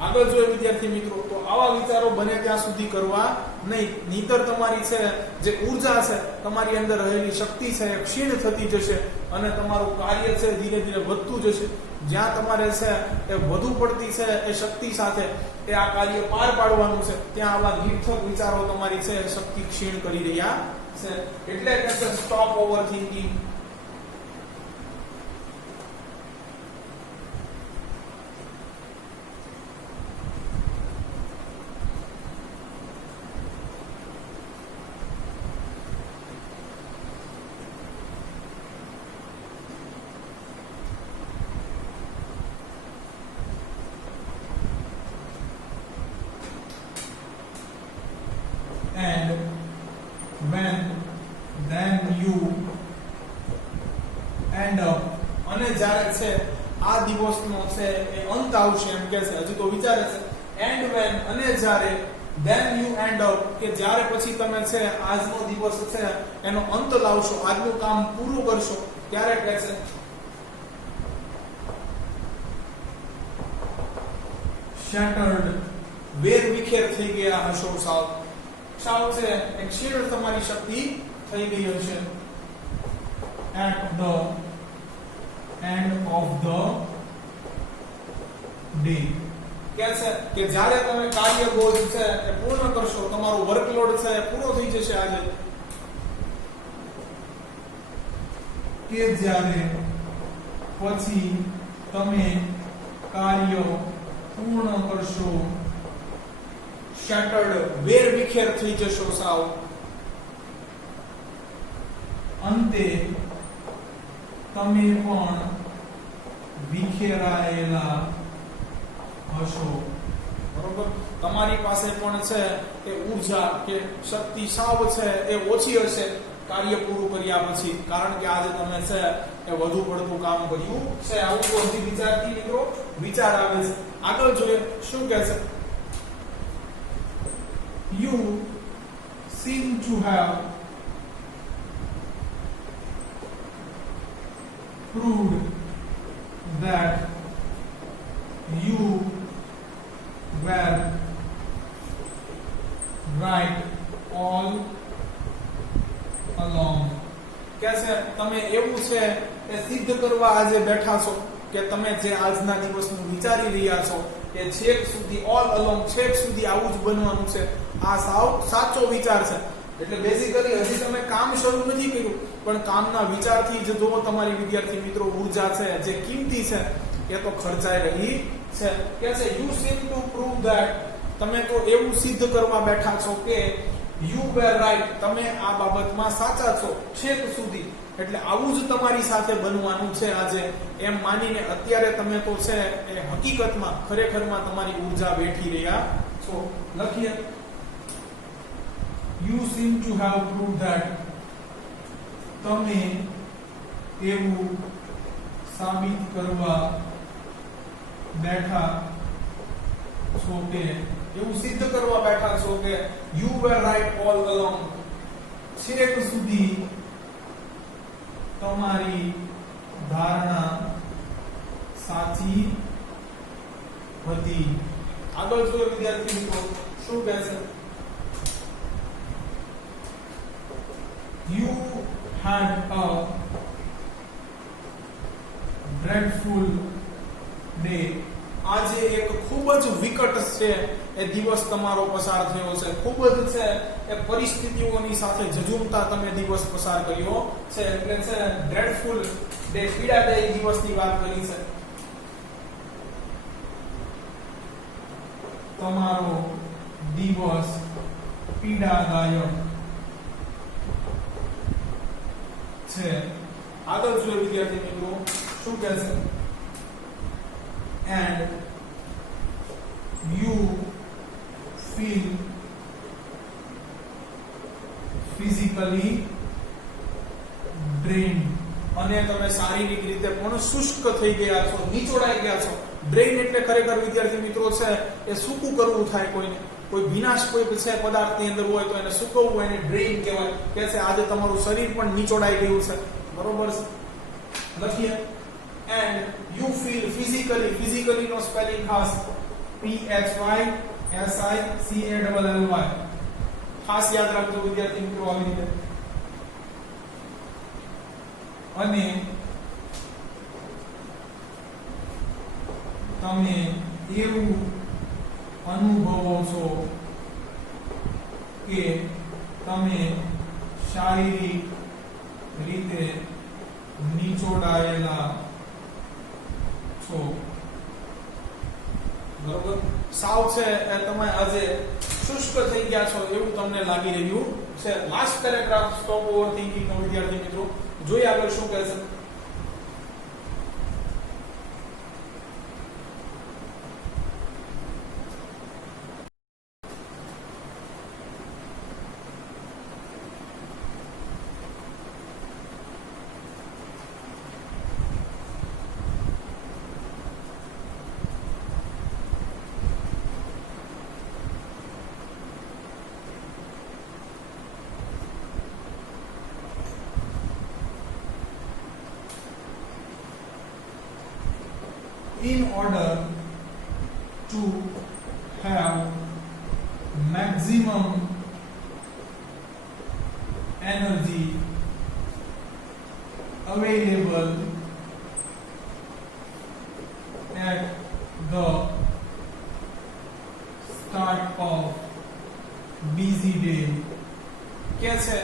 આગળ જોઈએ વિદ્યાર્થી મિત્રો, તો આવા વિચારો બને ત્યાં સુધી કરવા નહીં, નહીતર તમારી છે જે ઊર્જા છે, તમારી અંદર રહેલી શક્તિ છે એ ક્ષીણ થતી જશે અને તમારું કાર્ય છે ધીરે ધીરે વધતું જશે. જ્યાં તમારે છે એ વધુ પડતી છે એ શક્તિ સાથે એ આ કાર્ય પાર પાડવાનું છે, ત્યાં આવા નિર્થક વિચારો તમારી છે શક્તિ ક્ષીણ કરી રહ્યા છે. એટલે કે છે stop over thinking. And when then you end up, અને જ્યારે છે આ દિવસનો છે એ અંત આવશે એમ કે છે, હજી તો વિચારે છે. and when, અને જ્યારે, then you end up, કે જ્યારે પછી તમે છે આજનો દિવસ છે એનો અંત લાવશો, આજનું કામ પૂરું કરશો, ત્યારે કહે છે shattered, વેર વિખેર થઈ ગયા હશો સાવ. સાવ છે એક ક્ષીણ તમારી શક્તિ થઈ ગઈ હશે. at the end of the day, કે છે કે જ્યારે તમે કાર્ય બોજ છે એ પૂર્ણ કરશો, તમારો વર્કલોડ છે એ પૂરો થઈ જશે આજે, કે જ્યારે પછી તમે કાર્ય પૂર્ણ કરશો, shattered, વેર વિખેર થઈ જશો સાવ, અંતે તમે પણ વિખેરાયેલા હશો. બરોબર, તમારી પાસે પણ છે એ ઊર્જા કે શક્તિ સાવ છે એ ઓછી હશે કાર્ય પૂરું કર્યા પછી, કારણ કે આજે તમે છે એ વધુ પડતું કામ કર્યું છે. આવું કોઈ વિચારથી મિત્રો વિચાર આવે છે. આગળ જોઈએ શું કહે છે. You seem to have proved that you were right all along. कैसे તમે એવું છે એ સિદ્ધ કરવા આજે બેઠા છો કે તમે જે આજના દિવસનું વિચારી રહ્યા છો એ છેક સુધી ઓલ અલોંગ, છેક સુધી આવું જ બનવાનું છે. આ સાવ સાચો વિચાર છે. એટલે બેઝિકલી હજી તમે કામ શરૂ નથી કર્યું, પણ કામના વિચારથી જ જો તમારી વિદ્યાર્થી મિત્રો ઊર્જા છે જે કિંમતી છે એ તો ખર્ચાઈ રહી છે. કે છે you sim two prove that, તમે તો એવું સિદ્ધ કરવા બેઠા છો કે યુ વેર રાઈટ, તમે આ બાબતમાં સાચા છો છેક સુધી. એટલે આવું જ તમારી સાથે બનવાનું છે આજે, એમ માનીને અત્યારે તમે તો છે એ હકીકતમાં ખરેખરમાં તમારી ઊર્જા વેઠી રહ્યા છો. લખીએ You seem to have proved that, તમે એવું સાબિત કરવા બેઠા છો કે, એવું સિદ્ધ કરવા બેઠા છો કે you were right all along, છેક સુધી તમારી ધારણા સાચી હતી. આગળ જો વિદ્યાર્થી મિત્રો શું કહે છે. You had a dreadful day. આજે એક ખૂબ જ વિકટ છે એ દિવસ તમારો પસાર થયો છે. ખૂબ જ છે એ પરિસ્થિતિઓની સાથે ઝઝૂમતા તમે દિવસ પસાર કર્યો છે. એટલે છે ડ્રેડફુલ ડે, પીડાદાયી દિવસની વાત કરી છે. તમારો દિવસ પીડાદાયક છે. આગળ જોઈએ વિદ્યાર્થી મિત્રો શું કહે છે. and you feel physically drained, અને તમે શારીરિક રીતે પણ શુષ્ક થઈ ગયા છો, નીચોડાઈ ગયા છો. ડ્રેઇન એટલે ખરેખર વિદ્યાર્થી મિત્રો છે એ સૂકું કરવું થાય કોઈને. કોઈ ભીનાશ કોઈ છે પદાર્થની અંદર હોય તો એને સૂકવવું, એને ડ્રેઇન કહેવાય. કે છે આજે તમારું શરીર પણ નીચોડાઈ ગયું છે. બરોબર છે? લખીએ. એન્ડ યુ ફીલ ફિઝિકલી નો સ્પેલિંગ ખાસ PHYSICALLY ખાસ યાદ રાખજો વિદ્યાર્થી મિત્રો આવી રીતે. અને તમે એવું અનુભવો છો કે તમે શારીરિક રીતે નીચોડાયેલા છો. બરોબર? સાવ છે એ તમે આજે શુષ્ક થઈ ગયા છો એવું તમને લાગી રહ્યું છે. Last paragraph stop overthinking નો વિદ્યાર્થી મિત્રો જોઈએ આગળ શું કહે છે. In order to have maximum energy available at the start of busy day. કે છે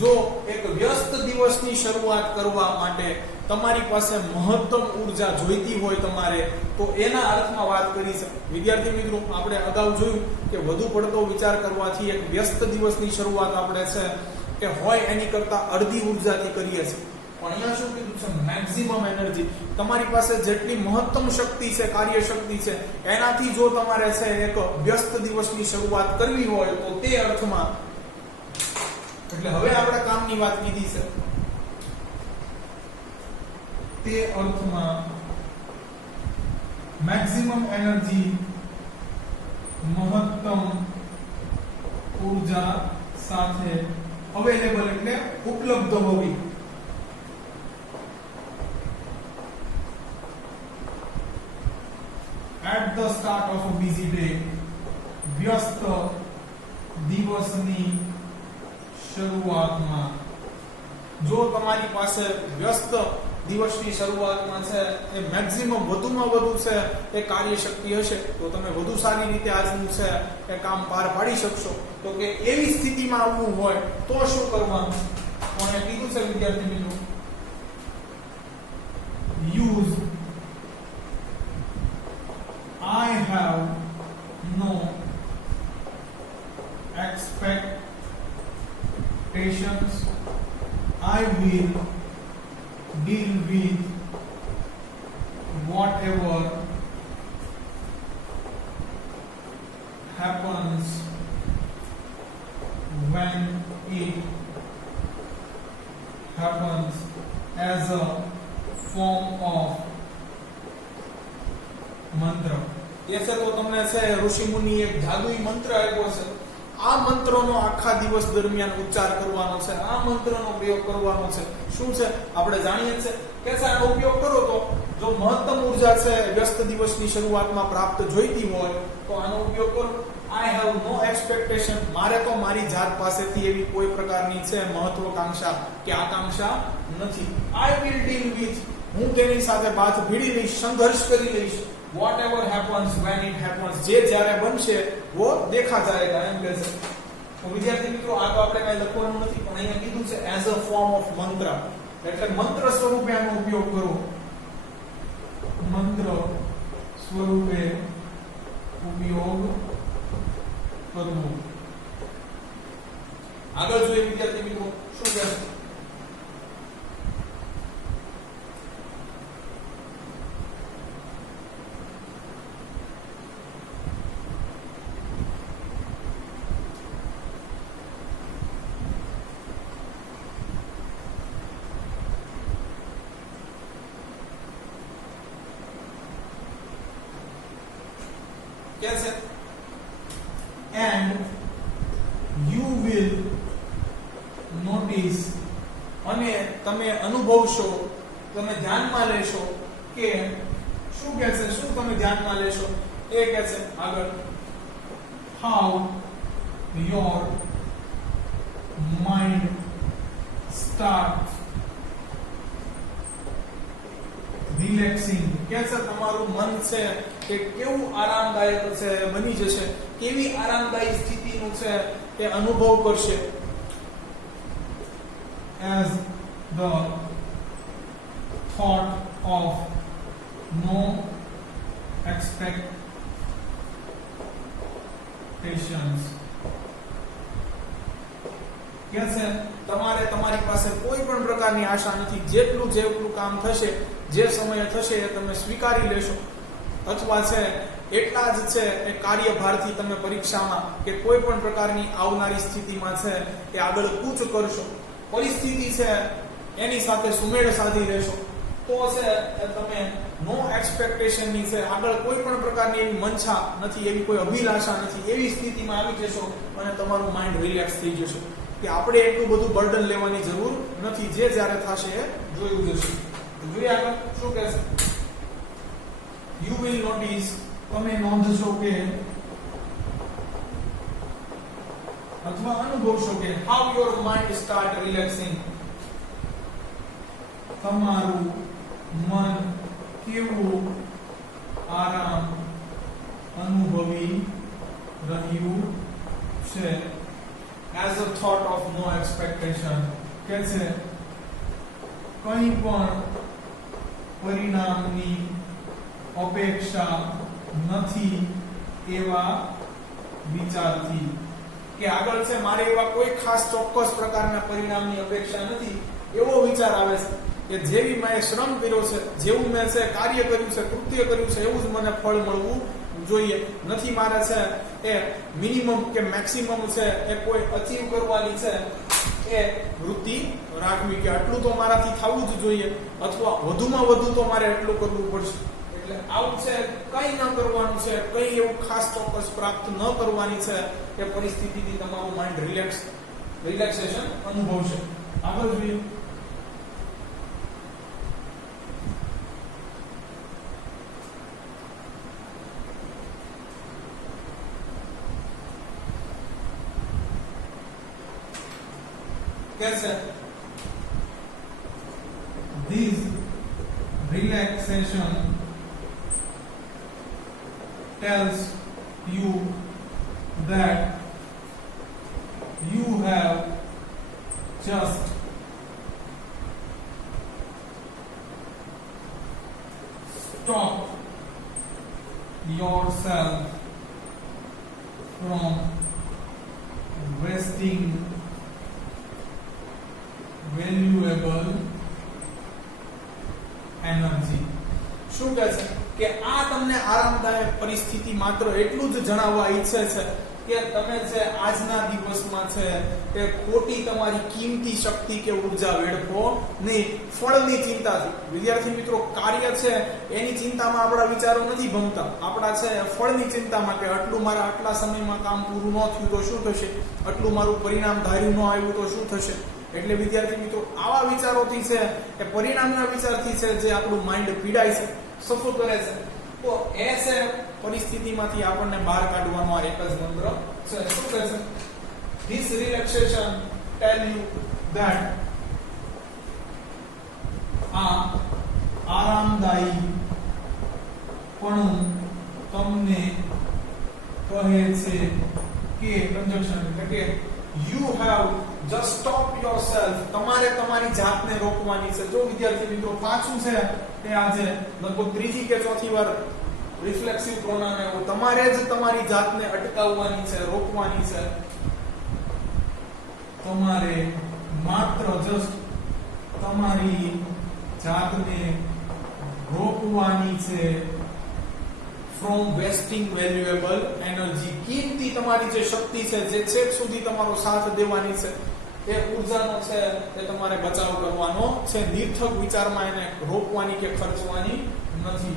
જો એક વ્યસ્ત દિવસની શરૂઆત કરવા માટે તમારી પાસે મહત્તમ ઊર્જા જોઈતી હોય તમારે, તો એના અર્થમાં વાત કરી છે. વિદ્યાર્થી મિત્રો આપણે અગાઉ જોયું કે વધુ પડતો વિચાર કરવાથી એક વ્યસ્ત દિવસની શરૂઆત આપણે છે કે હોય એની કરતા અડધી ઊર્જાથી કરીએ છીએ. પણ અહીંયા શું કીધું છે? Maximum energy. તમારી પાસે જેટલી મહત્તમ શક્તિ છે, કાર્ય શક્તિ છે, એનાથી જો તમારે છે એક વ્યસ્ત દિવસની શરૂઆત કરવી હોય તો તે અર્થમાં, એટલે હવે આપણે કામની વાત કીધી છે, તે અર્થમાં મેક્સિમમ એનર્જી મહત્તમ ઊર્જા સાથે અવેલેબલ એટલે ઉપલબ્ધ હોવી. At the start of a busy day, વ્યસ્ત દિવસની શરૂઆતમાં. જો તમારી પાસે વ્યસ્ત દિવસની શરૂઆતમાં છે એ મેક્સિમમ વધુમાં વધુ છે એ કાર્યશક્તિ હશે તો તમે વધુ સારી રીતે આજનું છે એ કામ પાર પાડી શકશો. તો કે એવી સ્થિતિમાં આવવું હોય તો શું કરવાનું? કોણે કીધું છે વિદ્યાર્થી મિત્રો? Use I have no expectations. I will deal with whatever happens when it happens as a form of મંત્ર. એ છે તો તમને છે ઋષિ મુનિ એક જાદુઈ મંત્ર આપ્યો છે. આ મંત્રનો આખા દિવસ દરમિયાન ઉચ્ચાર કરવાનો છે, આ મંત્રનો પ્રયોગ કરવાનો છે. શું છે આપણે જાણીએ છીએ કે આનો ઉપયોગ કરો તો જો મહત્તમ ઊર્જા છે વ્યસ્ત દિવસની શરૂઆતમાં પ્રાપ્ત જોઈતી હોય તો આનો ઉપયોગ કરો. આઈ હેવ નો એક્સપેક્ટેશન, મારે તો મારી જાત પાસેથી એવી કોઈ પ્રકારની છે મહત્વાકાંક્ષા કે આકાંક્ષા નથી. આઈ વિલ ડીલ વિથ, હું તેની સાથે બાથ ભીડી લઈશ, સંઘર્ષ કરી લઈશ. whatever happens when it happens, જે જ્યારે બનશે वो देखा जाएगा એમ કહે છે. તો વિદ્યાર્થી મિત્રો આ તો આપણે કઈ લખવાનું નથી પણ અહીંયા કીધું છે એઝ અ ફોર્મ ઓફ મંત્ર, એટલે મંત્ર સ્વરૂપે આનો ઉપયોગ કરો. મંત્ર સ્વરૂપે ઉપયોગ કરવો. આગળ જોઈએ વિદ્યાર્થી મિત્રો શું કહે છે? कैसे एंड यू विल नोटिस અને તમે અનુભવશો તમે ધ્યાનમાં લેશો કે શું કહે છે શું તમે ધ્યાનમાં લેશો એ કહે છે આગળ how your mind starts relaxing કે છે તમારું મન છે કે કેવું આરામદાયક છે બની જશે કેવી આરામદાયી સ્થિતિનું છે એ અનુભવ કરશે as the thought of no expectations कैसे તમારે તમારી પાસે કોઈ પણ પ્રકારની આશા નથી જેટલું કામ થશે જે સમયે થશે એ તમે સ્વીકારી લેશો અથવા છે એટલા જ છે એ કાર્યભારથી તમે પરીક્ષામાં કે કોઈ પણ પ્રકારની આવનારી સ્થિતિમાં છે એ આગળ કૂચ કરશો પરિસ્થિતિ છે એની સાથે સુમેળ સાધી લેશો તો છે તમે નો એક્સપેક્ટેશન ની છે આગળ કોઈ પણ પ્રકારની એવી મંશા નથી એવી કોઈ અભિલાષા નથી એવી સ્થિતિમાં આવી જશો અને તમારું માઇન્ડ રિલેક્સ થઈ જશે કે આપણે એટલું બધું બર્ડન લેવાની જરૂર નથી જે જ્યારે થશે એ જોયું જશે જોઈએ આગળ શું કહેશે યુ વિલ નોટિસ તમે નોંધશો કે અથવા અનુભવશો કે how your mind start relaxing તમારું મન કેવું આરામ અનુભવી રહ્યું છે as a thought of no expectation કે છે કંઈ પણ પરિણામની અપેક્ષા નથી એવા વિચારથી કે આગળ છે મારે એવા કોઈ ખાસ ચોક્કસ પ્રકારના પરિણામની અપેક્ષા નથી એવો વિચાર આવે છે કે જેવી મેં શ્રમ કર્યો છે જેવું મેં છે કાર્ય કર્યું છે કૃત્ય કર્યું છે એવું જ મને ફળ મળવું જોઈએ નથી મારે છે એ મિનિમમ કે મેક્સિમમ છે એ કોઈ અચીવ કરવાની છે એ વૃત્તિ રાખવી કે આટલું તો મારાથી થવું જ જોઈએ અથવા વધુમાં વધુ તો મારે એટલું કરવું પડશે એટલે આવું છે કંઈ ન કરવાનું છે કંઈ એવું ખાસ ચોક્કસ પ્રાપ્ત ન કરવાની છે એ પરિસ્થિતિથી તમારું માઇન્ડ રિલેક્સેશન અનુભવશે આગળ જોઈએ कैसे this relaxation tells you that you have just stopped yourself from wasting valuable energy શું કહે છે કે આ તમને આરામદાયક પરિસ્થિતિ માત્ર એટલું જ જણાવવા ઈચ્છે છે કે તમે છે આજના દિવસમાં છે કે ખોટી તમારી કિંમતી શક્તિ કે ઉર્જા વેડફો નહીં ફળની ચિંતાથી વિદ્યાર્થી મિત્રો કાર્ય છે એની ચિંતામાં આપણા વિચારો નથી ભમતા આપણા છે ફળની ચિંતામાં કે આટલું મારા આટલા સમયમાં કામ પૂરું ન થયું તો શું થશે આટલું મારું પરિણામ ધાર્યું ન આવ્યું તો શું થશે એટલે વિદ્યાર્થી મિત્રો આવા વિચારોથી છે એ પરિણામના વિચારથી છે જે આપણું માઇન્ડ પીડાય છે સફર કરે છે તો એ છે પરિસ્થિતિમાંથી આપણને બહાર કાઢવાનો આ એક જ મંત્ર છે શું કહે છે this relaxation tell you that આ આરામદાયી પણ તમને કહે છે કે કંજક્શન એટલે કે you have just stop yourself તમારે તમારી જાતને રોકવાની છે જો વિદ્યાર્થી મિત્રો પાછું છે તે આજે લગભગ ત્રીજી કે ચોથી વાર રિફ્લેક્સિવ પ્રોનાઉન આવ્યો તમારે જ તમારી જાતને અટકાવવાની છે રોકવાની છે તમારે માત્ર જસ્ટ તમારી જાતને રોકવાની છે from wasting valuable energy કિંમતી તમારી જે શક્તિ છે જે છેક સુધી તમારો સાથ દેવાની છે એ ઉર્જાનો છે એ તમારે બચાવ કરવાનો છે નિર્થક વિચારમાં એને રોકવાની કે ખર્ચવાની નથી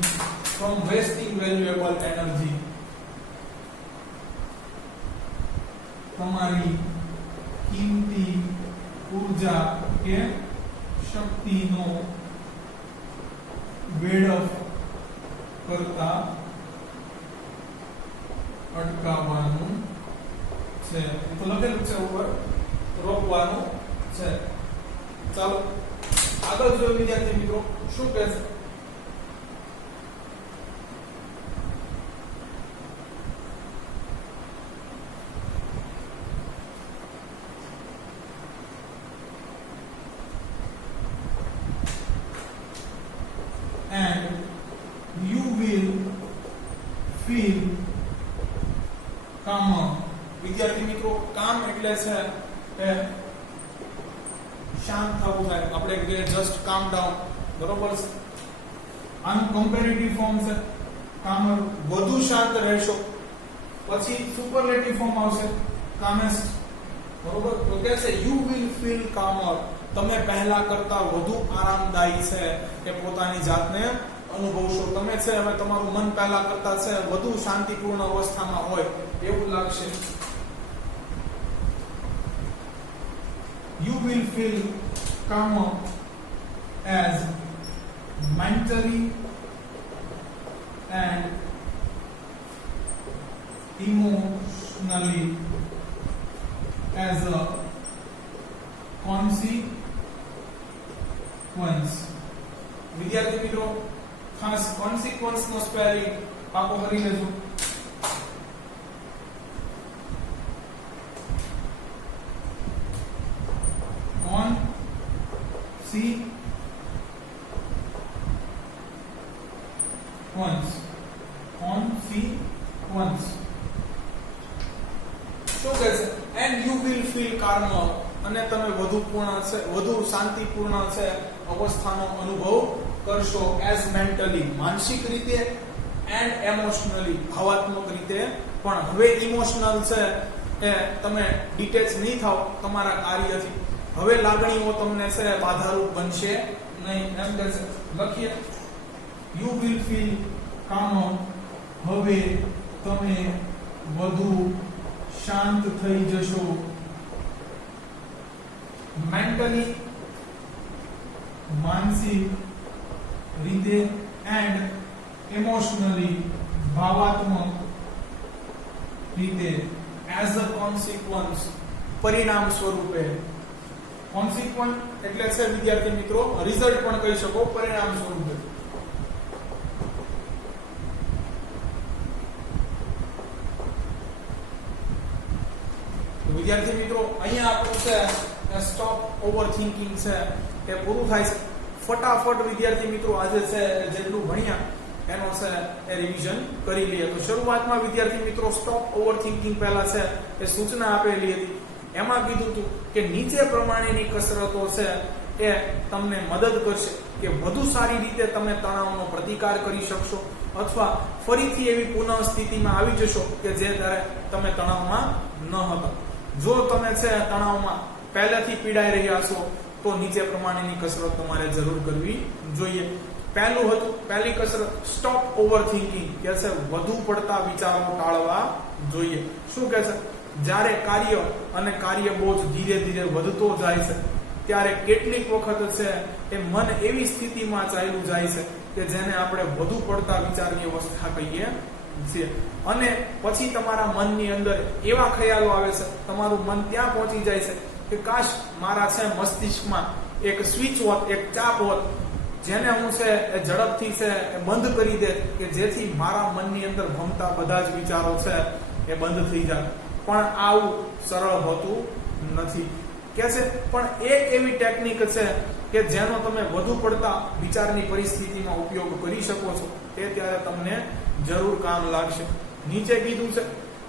from wasting valuable energy તમારી કિંમતી ઊર્જા કે શક્તિનો વેડફ કરતા અટકાવવાનું છે. તો લખેલું છે ઉપર રોકવાનું છે. ચાલો આગળ જોઈએ વિદ્યાર્થી મિત્રો શું કહે છે. And you will feel calmer. વિદ્યાર્થી મિત્રો કામ એટલે છે એ શાંત થવું થાય. આપણે કે જસ્ટ કામ ડાઉન, બરોબર છે. આનું કમ્પેરેટિવ ફોર્મ છે કામર, વધુ શાંત રહેશો. પછી સુપરલેટિવ ફોર્મ આવશે કામેસ્ટ, બરોબર. તો કે છે you will feel calmer. તમે પહેલા કરતા વધુ આરામદાયી છે એ પોતાની જાતને અનુભવશો. તમે છે હવે તમારું મન પહેલા કરતા છે વધુ શાંતિપૂર્ણ અવસ્થામાં હોય એવું લાગશે. You will feel calmer as mentally and emotionally as a consequence. વિદ્યાર્થી મિત્રો ખાસ consequence નો સ્પેલિંગ પાકો કરી લેજો. Consequence. શું કહે છે? And you will feel calmer. અને તમે વધુ શાંતિપૂર્ણ છે અવસ્થાનો અનુભવ કરશો as mentally, માનસિક રીતે, and emotionally, ભાવાત્મક રીતે પણ. હવે ઇમોશનલ છે એ તમે ડિટેચ નહીં થાવ તમારા કાર્યથી. હવે લાગણીઓ તમને છે બાધારૂપ બનશે નહીં. એમ કહે છે, લખીએ you will feel calmer. હવે તમે વધુ શાંત થઈ જશો મેન્ટલી, માનસિક રીતે, એન્ડ ઇમોશનલી, ભાવાત્મક રીતે, એઝ અ કોન્સિક્વન્સ, પરિણામ સ્વરૂપે. કોન્સિક્વન્સ એટલે છે વિદ્યાર્થી મિત્રો રિઝલ્ટ પણ કહી શકો, પરિણામ સ્વરૂપે. વિદ્યાર્થી મિત્રો અહીંયા આપણું છે સ્ટોપ ઓવર થિંકિંગ છે એ પૂરું થાય છે. ફટાફટ વિદ્યાર્થી મિત્રો આજે છે જેટલું ભણ્યા એનો છે એ રિવિઝન કરી લઈએ. તો શરૂઆતમાં વિદ્યાર્થી મિત્રો સ્ટોપ ઓવર થિંકિંગ પહેલા છે એ સૂચના આપેલી હતી. એમાં કીધું હતું કે નીચે પ્રમાણેની કસરતો છે એ તમને મદદ કરશે કે વધુ સારી રીતે તમે તણાવનો પ્રતિકાર કરી શકશો અથવા ફરીથી એવી પુનઃ સ્થિતિમાં આવી જશો કે જે ત્યારે તમે તણાવમાં ન હતા. જો તમે છે તણાવમાં પહેલેથી પીડાઈ રહ્યા છો તો નીચે પ્રમાણેની કસરત તમારે જરૂર કરવી જોઈએ. પહેલી કસરત સ્ટોપ ઓવર થિંકિંગ કે છે વધુ પડતા વિચારો ટાળવા જોઈએ. શું કહે છે? જ્યારે કાર્ય બોજ ધીરે ધીરે વધતો જાય છે ત્યારે કેટલીક વખત છે એ મન એવી સ્થિતિમાં ચાલ્યું જાય છે કે જેને આપણે વધુ પડતા વિચારની અવસ્થા કહીએ છીએ. અને પછી તમારા મનની અંદર એવા ખ્યાલો આવે છે, તમારું મન ત્યાં પહોંચી જાય છે કે કાશ મારા છે મસ્તિષ્કમાં એક સ્વિચ હોત, એક ચાપ હોત જેને હું છે એ ઝડપથી છે એ બંધ કરી દે કે જેથી મારા મનની અંદર ભમતા બધા જ વિચારો છે એ બંધ થઈ જાય. પણ આવું સરળ હોતું નથી કે છે. પણ એક એવી ટેકનિક છે કે જેનો તમે વધુ પડતા વિચારની પરિસ્થિતિમાં ઉપયોગ કરી શકો છો તે ત્યારે તમને જરૂર કામ લાગશે. નીચે કીધું છે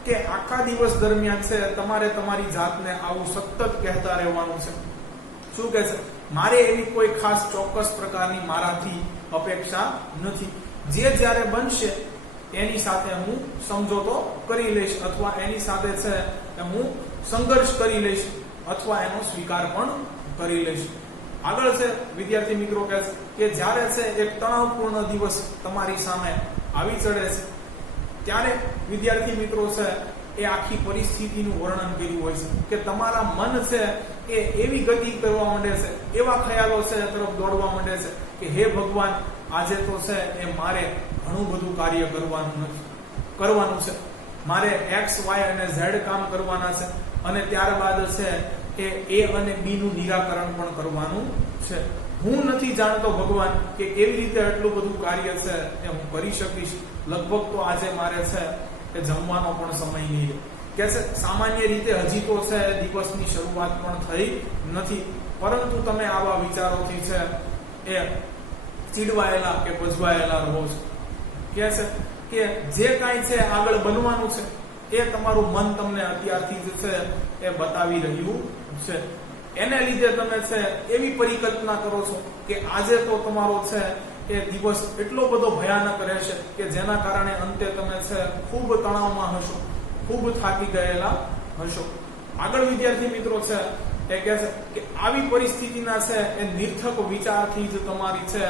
કે આખા દિવસ દરમિયાન છે તમારે તમારી જાતને આવું સતત કહેતા રહેવાનું છે. શું કહે છે? મારે એવી કોઈ ખાસ ચોક્કસ પ્રકારની મારાથી અપેક્ષા નથી. જે જ્યારે બનશે એની સાથે હું સમજોતો કરી લઈશ અથવા એની સાથે છે હું સંઘર્ષ કરી લઈશ અથવા એનો સ્વીકાર પણ કરી લઈશ. આગળ છે વિદ્યાર્થી મિત્રો કહે છે કે જ્યારે છે એક તણાવપૂર્ણ દિવસ તમારી સામે આવી ચડે છે ત્યારે વિદ્યાર્થી મિત્રો છે એ આખી પરિસ્થિતિનું વર્ણન કર્યું હોય છે કે તમારા મન છે એ એવી ગતિ કરવા માંડે છે, એવા ખ્યાલો છે તરફ દોડવા માંડે છે કે હે ભગવાન, આજે તો છે એ મારે ઘણું બધું કાર્ય કરવાનું છે, મારે X, Y અને Z કામ કરવાના છે, અને ત્યારબાદ છે એ A અને B નું નિરાકરણ પણ કરવાનું છે. હું નથી જાણતો ભગવાન કે કેવી રીતે આટલું બધું કાર્ય છે એ હું કરી શકીશ. લગભગ તો આજે મારે છે એ જમવાનો પણ સમય નહીં કે છે. સામાન્ય રીતે હજી તો છે દિવસની શરૂઆત પણ થઈ નથી, પરંતુ તમે આવા વિચારોથી છે એ ચીડવાયેલા કે ભજવાયેલા રહો છો. કે છે કે જે કાંઈ છે આગળ બનવાનું છે એ તમારું મન તમને અત્યારથી જ છે એ બતાવી રહ્યું છે. એને લીધે તમે છે એવી પરિકલ્પના કરો છો કે આજે તો તમારો છે એ દિવસ એટલો બધો ભયાનક રહેશે કે જેના કારણે અંતે તમે છે ખૂબ તણાવમાં હશો, ખૂબ થાકી ગયેલા હશો. આગળ વિદ્યાર્થી મિત્રો છે એ કહે છે કે આવી પરિસ્થિતિના છે એ નિર્થક વિચારથી જ તમારી છે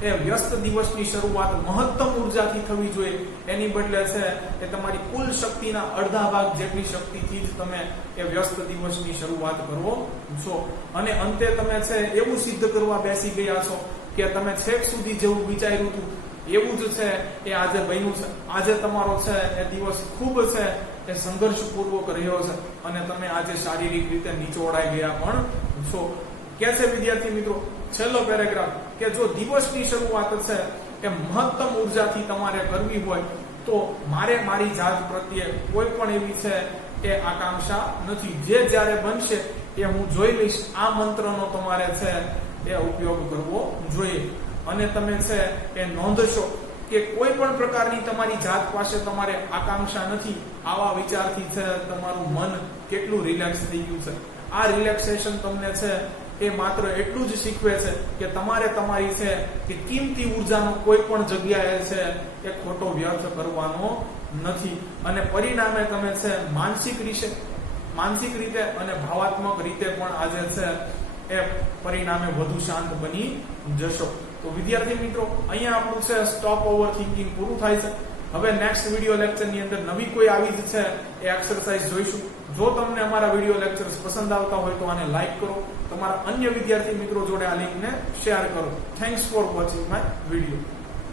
એ વ્યસ્ત દિવસની શરૂઆત મહત્તમ ઉર્જાથી થવી જોઈએ. એની બદલે છે એ તમારી કુલ શક્તિના અડધા ભાગ જેટલી શક્તિથી જ તમે એ વ્યસ્ત દિવસની શરૂઆત કરો છો, અને અંતે તમે છે એવું સિદ્ધ કરવા બેસી ગયા છો કે તમે છેક સુધી જેવું વિચાર્યું હતું એવું જ છે એ આજે બન્યું છે. આજે તમારો છે એ દિવસ ખૂબ છે એ સંઘર્ષપૂર્વક રહ્યો છે, અને તમે આજે શારીરિક રીતે નીચોડાઈ ગયા પણ છો. કે છે વિદ્યાર્થી મિત્રો છેલ્લો પેરેગ્રાફ કે જો દિવસની શરૂઆત છે એ મહત્તમ ઉર્જાથી તમારે કરવી હોય તો મારે મારી જાત પ્રત્યે કોઈ પણ એવી છે એ આકાંક્ષા નથી. જે જ્યારે બનશે એ હું જોઈ લઈશ. આ મંત્રનો તમારે છે એ ઉપયોગ કરવો જોઈએ. અને તમે છે એ નોંધશો કે કોઈ પણ પ્રકારની તમારી જાત પાસે તમારે આકાંક્ષા નથી. આવા વિચારથી છે તમારું મન કેટલું રિલેક્સ થઈ ગયું છે. આ રિલેક્સેશન તમને છે એ માત્ર એટલું જ શીખવે છે કે તમારે તમારી છે કે કિંમતી ઉર્જાનો કોઈ પણ જગ્યાએ છે એ ખોટો વ્યર્થ કરવાનો નથી. અને પરિણામે તમે છે માનસિક રીતે અને ભાવાત્મક રીતે પણ આજે છે એ પરિણામે વધુ શાંત બની જશો. તો વિદ્યાર્થી મિત્રો અહીંયા આપણું છે સ્ટોપ ઓવર થિંકિંગ પૂરું થાય છે. હવે નેક્સ્ટ વિડીયો લેક્ચરની અંદર નવી કોઈ આવી જ છે એ એક્સરસાઇઝ જોઈશું. જો તમને અમારા વિડીયો લેક્ચર્સ પસંદ આવતા હોય તો આને લાઈક કરો, તમારા અન્ય વિદ્યાર્થી મિત્રો જોડે આ લિંકને શેર કરો. Thanks for watching my video.